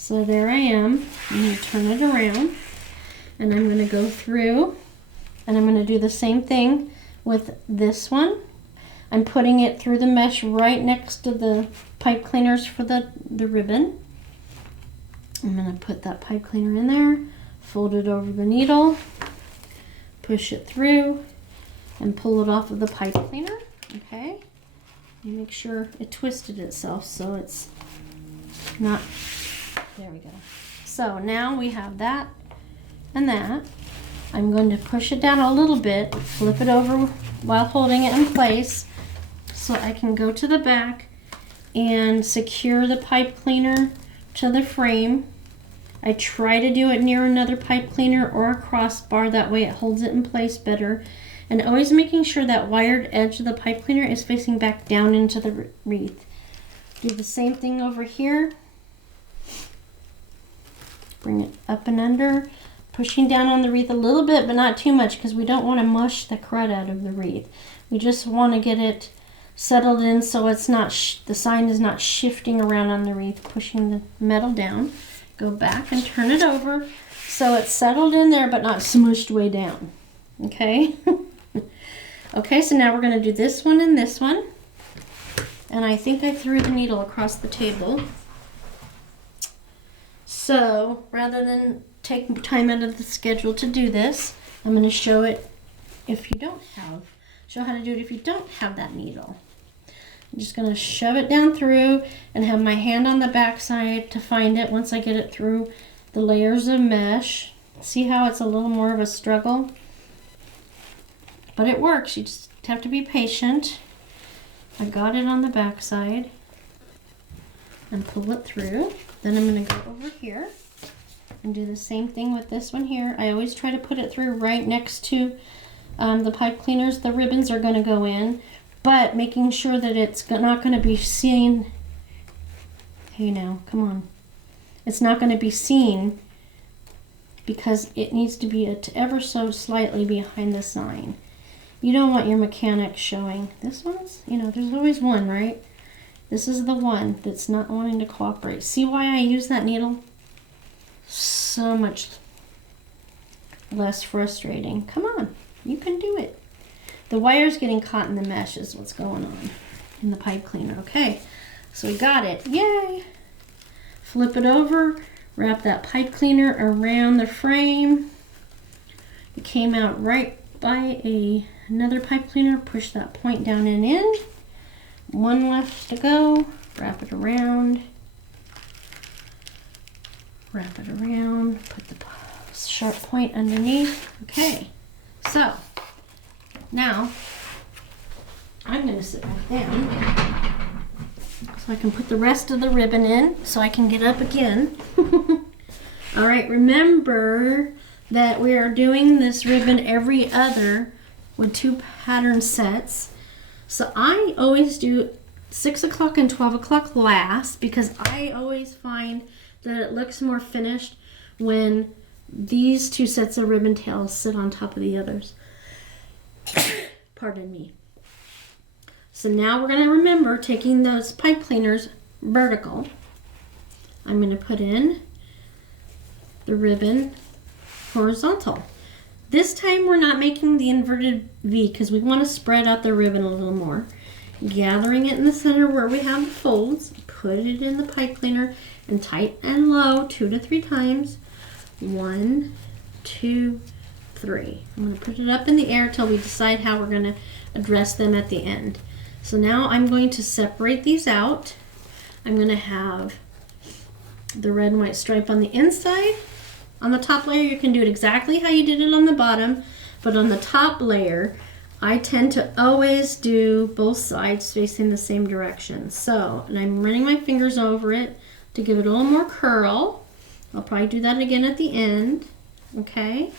So there I am. I'm going to turn it around, and I'm going to go through, and I'm going to do the same thing with this one. I'm putting it through the mesh right next to the pipe cleaners for the ribbon. I'm going to put that pipe cleaner in there, fold it over the needle, push it through, and pull it off of the pipe cleaner. Okay, you make sure it twisted itself so it's not, there we go. So now we have that and that. I'm going to push it down a little bit, flip it over while holding it in place so I can go to the back and secure the pipe cleaner to the frame. I try to do it near another pipe cleaner or a crossbar, that way it holds it in place better. And always making sure that wired edge of the pipe cleaner is facing back down into the wreath. Do the same thing over here. Bring it up and under, pushing down on the wreath a little bit, but not too much, because we don't want to mush the crud out of the wreath. We just want to get it settled in so it's not the sign is not shifting around on the wreath, pushing the metal down. Go back and turn it over so it's settled in there but not smushed way down. Okay? Okay, so now we're going to do this one and this one. And I think I threw the needle across the table. So rather than take time out of the schedule to do this, I'm going to show it show how to do it if you don't have that needle. I'm just going to shove it down through and have my hand on the back side to find it once I get it through the layers of mesh. See how it's a little more of a struggle? But it works. You just have to be patient. I got it on the back side and pull it through. Then I'm going to go over here and do the same thing with this one here. I always try to put it through right next to the pipe cleaners. The ribbons are going to go in, but making sure that it's not going to be seen. Hey now, come on. It's not going to be seen because it needs to be ever so slightly behind the sign. You don't want your mechanics showing. This one's, there's always one, right? This is the one that's not wanting to cooperate. See why I use that needle? So much less frustrating. Come on, you can do it. The wire's getting caught in the mesh is what's going on in the pipe cleaner. Okay, so we got it. Yay! Flip it over, wrap that pipe cleaner around the frame. It came out right by another pipe cleaner. Push that point down and in. One left to go. Wrap it around. Wrap it around. Put the sharp point underneath. Okay, so now I'm going to sit back down so I can put the rest of the ribbon in so I can get up again. All right, remember that we are doing this ribbon every other with 2 pattern sets. So I always do 6 o'clock and 12 o'clock last because I always find that it looks more finished when these 2 sets of ribbon tails sit on top of the others. Pardon me. So now we're going to remember taking those pipe cleaners vertical. I'm going to put in the ribbon horizontal. This time we're not making the inverted V because we want to spread out the ribbon a little more. Gathering it in the center where we have the folds, put it in the pipe cleaner and tight and low 2 to 3 times. 1, 2, 3. I'm going to put it up in the air till we decide how we're going to address them at the end. So now I'm going to separate these out. I'm going to have the red and white stripe on the inside. On the top layer, you can do it exactly how you did it on the bottom, but on the top layer, I tend to always do both sides facing the same direction. So, and I'm running my fingers over it to give it a little more curl. I'll probably do that again at the end, okay?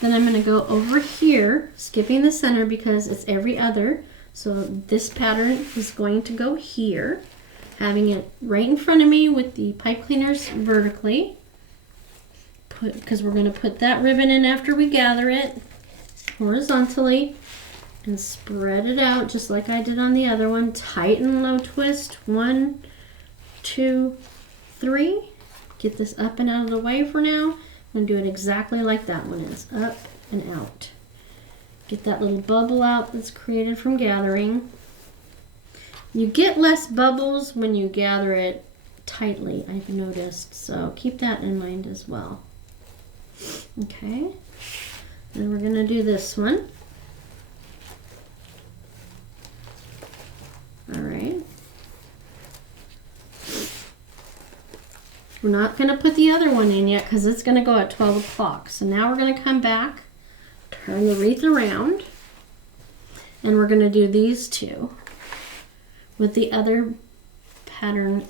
Then I'm going to go over here, skipping the center because it's every other. So this pattern is going to go here, having it right in front of me with the pipe cleaners vertically. Because we're going to put that ribbon in after we gather it horizontally and spread it out just like I did on the other one. Tight and low twist. 1, 2, 3. get this up and out of the way for now. I'm going to do it exactly like that one is, up and out. Get that little bubble out that's created from gathering. You get less bubbles when you gather it tightly, I've noticed, so keep that in mind as well. Okay, then we're going to do this one. All right. We're not going to put the other one in yet because it's going to go at 12 o'clock. So now we're going to come back, turn the wreath around, and we're going to do these two with the other pattern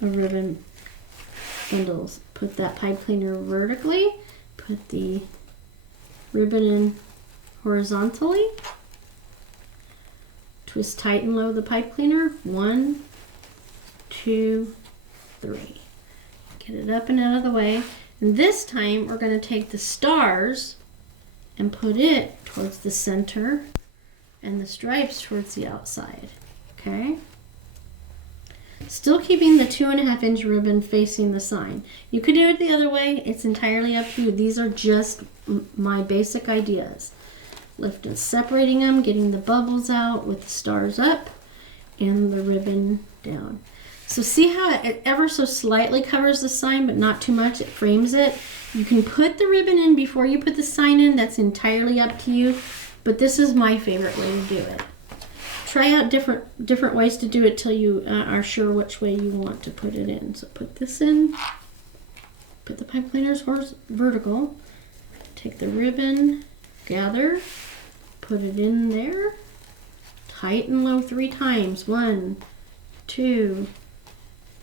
of ribbon bundles. Put that pipe cleaner vertically, put the ribbon in horizontally, twist tight and low the pipe cleaner, 1, 2, 3. Get it up and out of the way. And this time we're going to take the stars and put it towards the center and the stripes towards the outside. Okay? Still keeping the 2.5 inch ribbon facing the sign. You could do it the other way. It's entirely up to you. These are just my basic ideas. Lift and separating them, getting the bubbles out with the stars up and the ribbon down. So see how it ever so slightly covers the sign, but not too much. It frames it. You can put the ribbon in before you put the sign in. That's entirely up to you. But this is my favorite way to do it. Try out different ways to do it till you are sure which way you want to put it in. So put this in. Put the pipe cleaners vertical. Take the ribbon, gather, put it in there. Tight and low 3 times. 1, 2,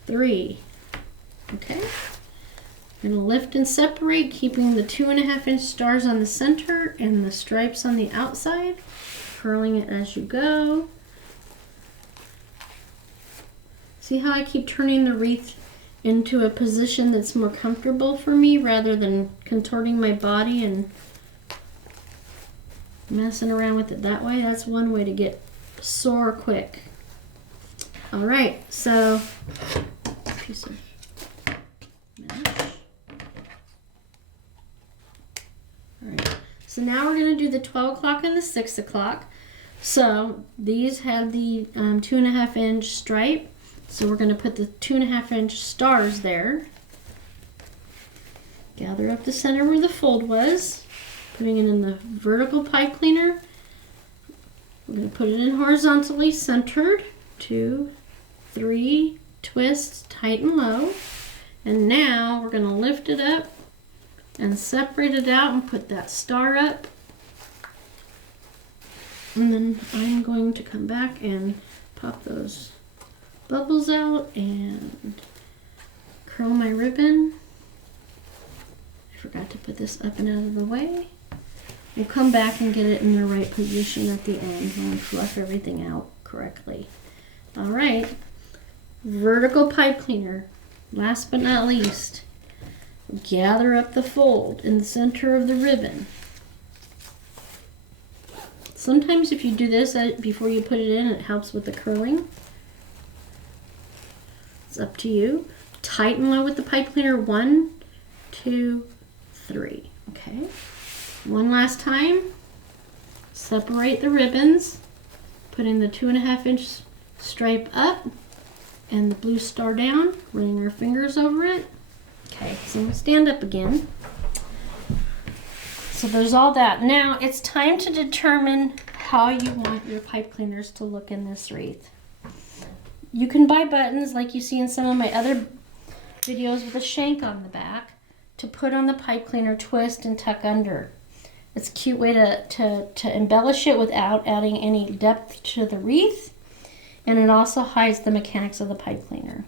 3. Okay. I'm going to lift and separate, keeping the 2.5 inch stars on the center and the stripes on the outside. Curling it as you go. See how I keep turning the wreath into a position that's more comfortable for me rather than contorting my body and messing around with it that way? That's one way to get sore quick. All right, so piece of mesh. All right, so now we're going to do the 12 o'clock and the 6 o'clock. So these have the 2.5 inch stripe. So we're going to put the 2.5 inch stars there. Gather up the center where the fold was, putting it in the vertical pipe cleaner. We're going to put it in horizontally centered. 2, 3, twist, tight and low. And now we're going to lift it up and separate it out and put that star up. And then I'm going to come back and pop those bubbles out and curl my ribbon. I forgot to put this up and out of the way. We'll come back and get it in the right position at the end when we fluff everything out correctly. All right, vertical pipe cleaner. Last but not least, gather up the fold in the center of the ribbon. Sometimes if you do this before you put it in, it helps with the curling. It's up to you. Tight and low with the pipe cleaner. 1, 2, 3. Okay. One last time. Separate the ribbons, putting the 2.5 inch stripe up and the blue star down, running our fingers over it. Okay, so we'll stand up again. So there's all that. Now it's time to determine how you want your pipe cleaners to look in this wreath. You can buy buttons like you see in some of my other videos with a shank on the back to put on the pipe cleaner, twist and tuck under. It's a cute way to embellish it without adding any depth to the wreath, and it also hides the mechanics of the pipe cleaner.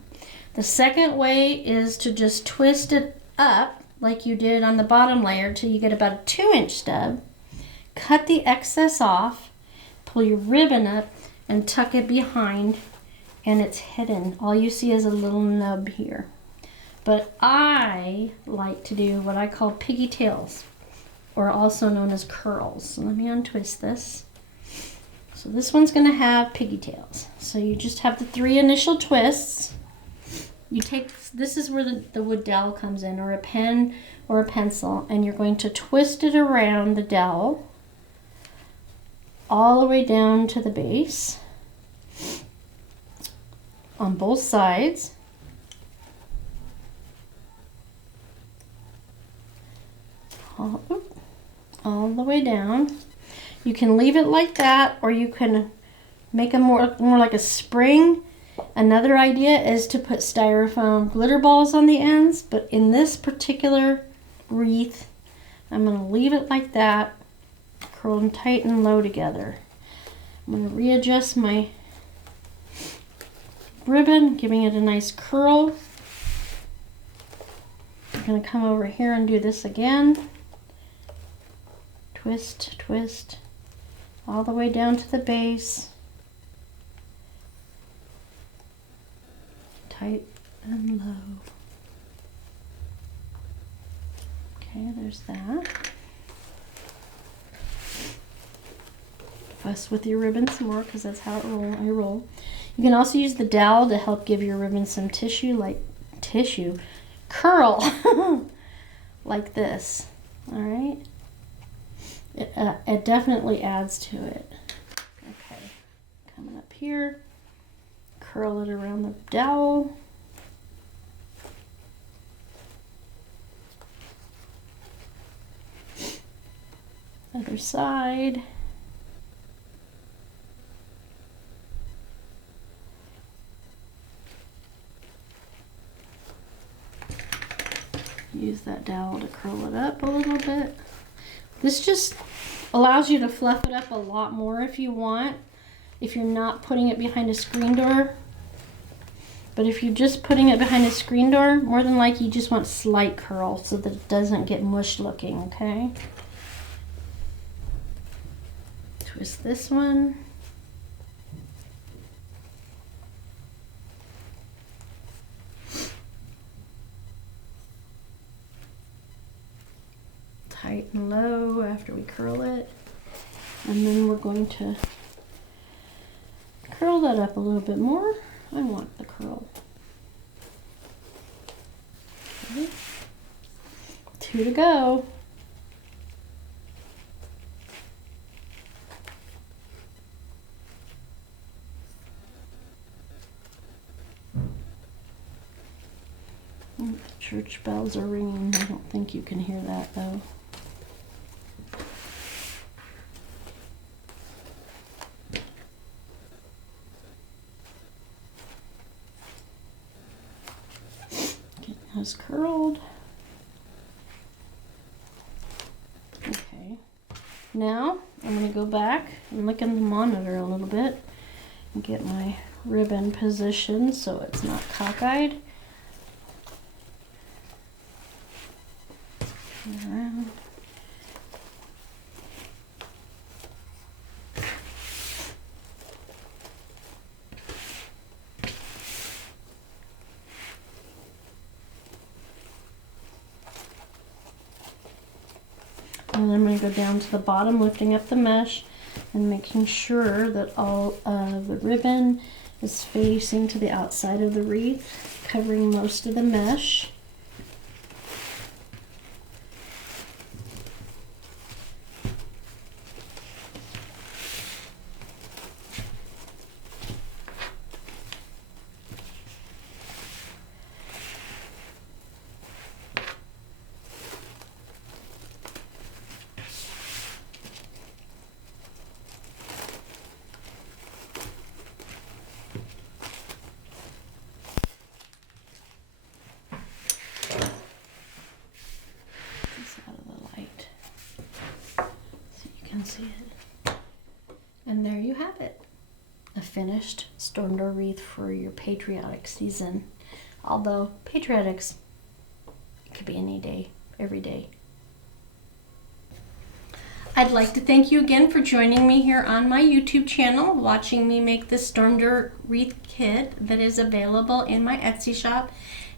The second way is to just twist it up like you did on the bottom layer till you get about a 2 inch stub. Cut the excess off, pull your ribbon up and tuck it behind, and it's hidden. All you see is a little nub here. But I like to do what I call piggy tails, or also known as curls. So let me untwist this. So this one's going to have pigtails. So you just have the 3 initial twists. You take, this is where the wood dowel comes in, or a pen or a pencil, and you're going to twist it around the dowel all the way down to the base on both sides. All the way down. You can leave it like that, or you can make a more like a spring. Another idea is to put styrofoam glitter balls on the ends, but in this particular wreath, I'm going to leave it like that, curl them tight and low together. I'm going to readjust my ribbon, giving it a nice curl. I'm going to come over here and do this again. Twist, twist, all the way down to the base. Tight and low. Okay, there's that. Fuss with your ribbon some more because that's how I roll. You can also use the dowel to help give your ribbon some curl, like this. All right. It definitely adds to it. Okay, coming up here, curl it around the dowel. Other side. Use that dowel to curl it up a little bit. This just allows you to fluff it up a lot more if you want, if you're not putting it behind a screen door. But if you're just putting it behind a screen door, more than likely you just want slight curl so that it doesn't get mush looking, okay? Twist this one. Tight and low after we curl it. And then we're going to curl that up a little bit more. I want the curl. Okay. 2 to go. The church bells are ringing. I don't think you can hear that though. Has curled. Okay, now I'm going to go back and look in the monitor a little bit and get my ribbon positioned so it's not cockeyed. Around. And I'm going to go down to the bottom, lifting up the mesh and making sure that all of the ribbon is facing to the outside of the wreath, covering most of the mesh. See it. And there you have it. A finished storm door wreath for your patriotic season. Although patriotics, it could be any day, every day. I'd like to thank you again for joining me here on my YouTube channel, watching me make this storm door wreath kit that is available in my Etsy shop.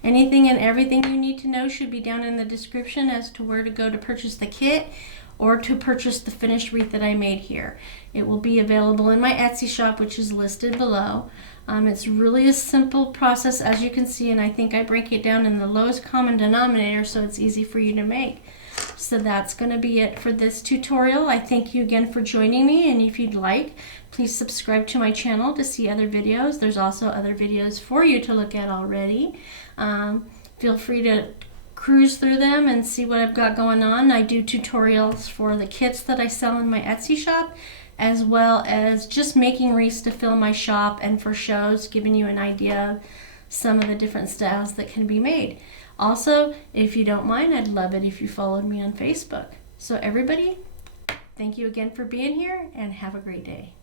Anything and everything you need to know should be down in the description as to where to go to purchase the kit or to purchase the finished wreath that I made here. It will be available in my Etsy shop, which is listed below. It's really a simple process, as you can see, and I think I break it down in the lowest common denominator so it's easy for you to make. So that's going to be it for this tutorial. I thank you again for joining me, and if you'd like, please subscribe to my channel to see other videos. There's also other videos for you to look at already. Feel free to cruise through them and see what I've got going on. I do tutorials for the kits that I sell in my Etsy shop, as well as just making wreaths to fill my shop and for shows, giving you an idea of some of the different styles that can be made. Also, if you don't mind, I'd love it if you followed me on Facebook. So everybody, thank you again for being here, and have a great day.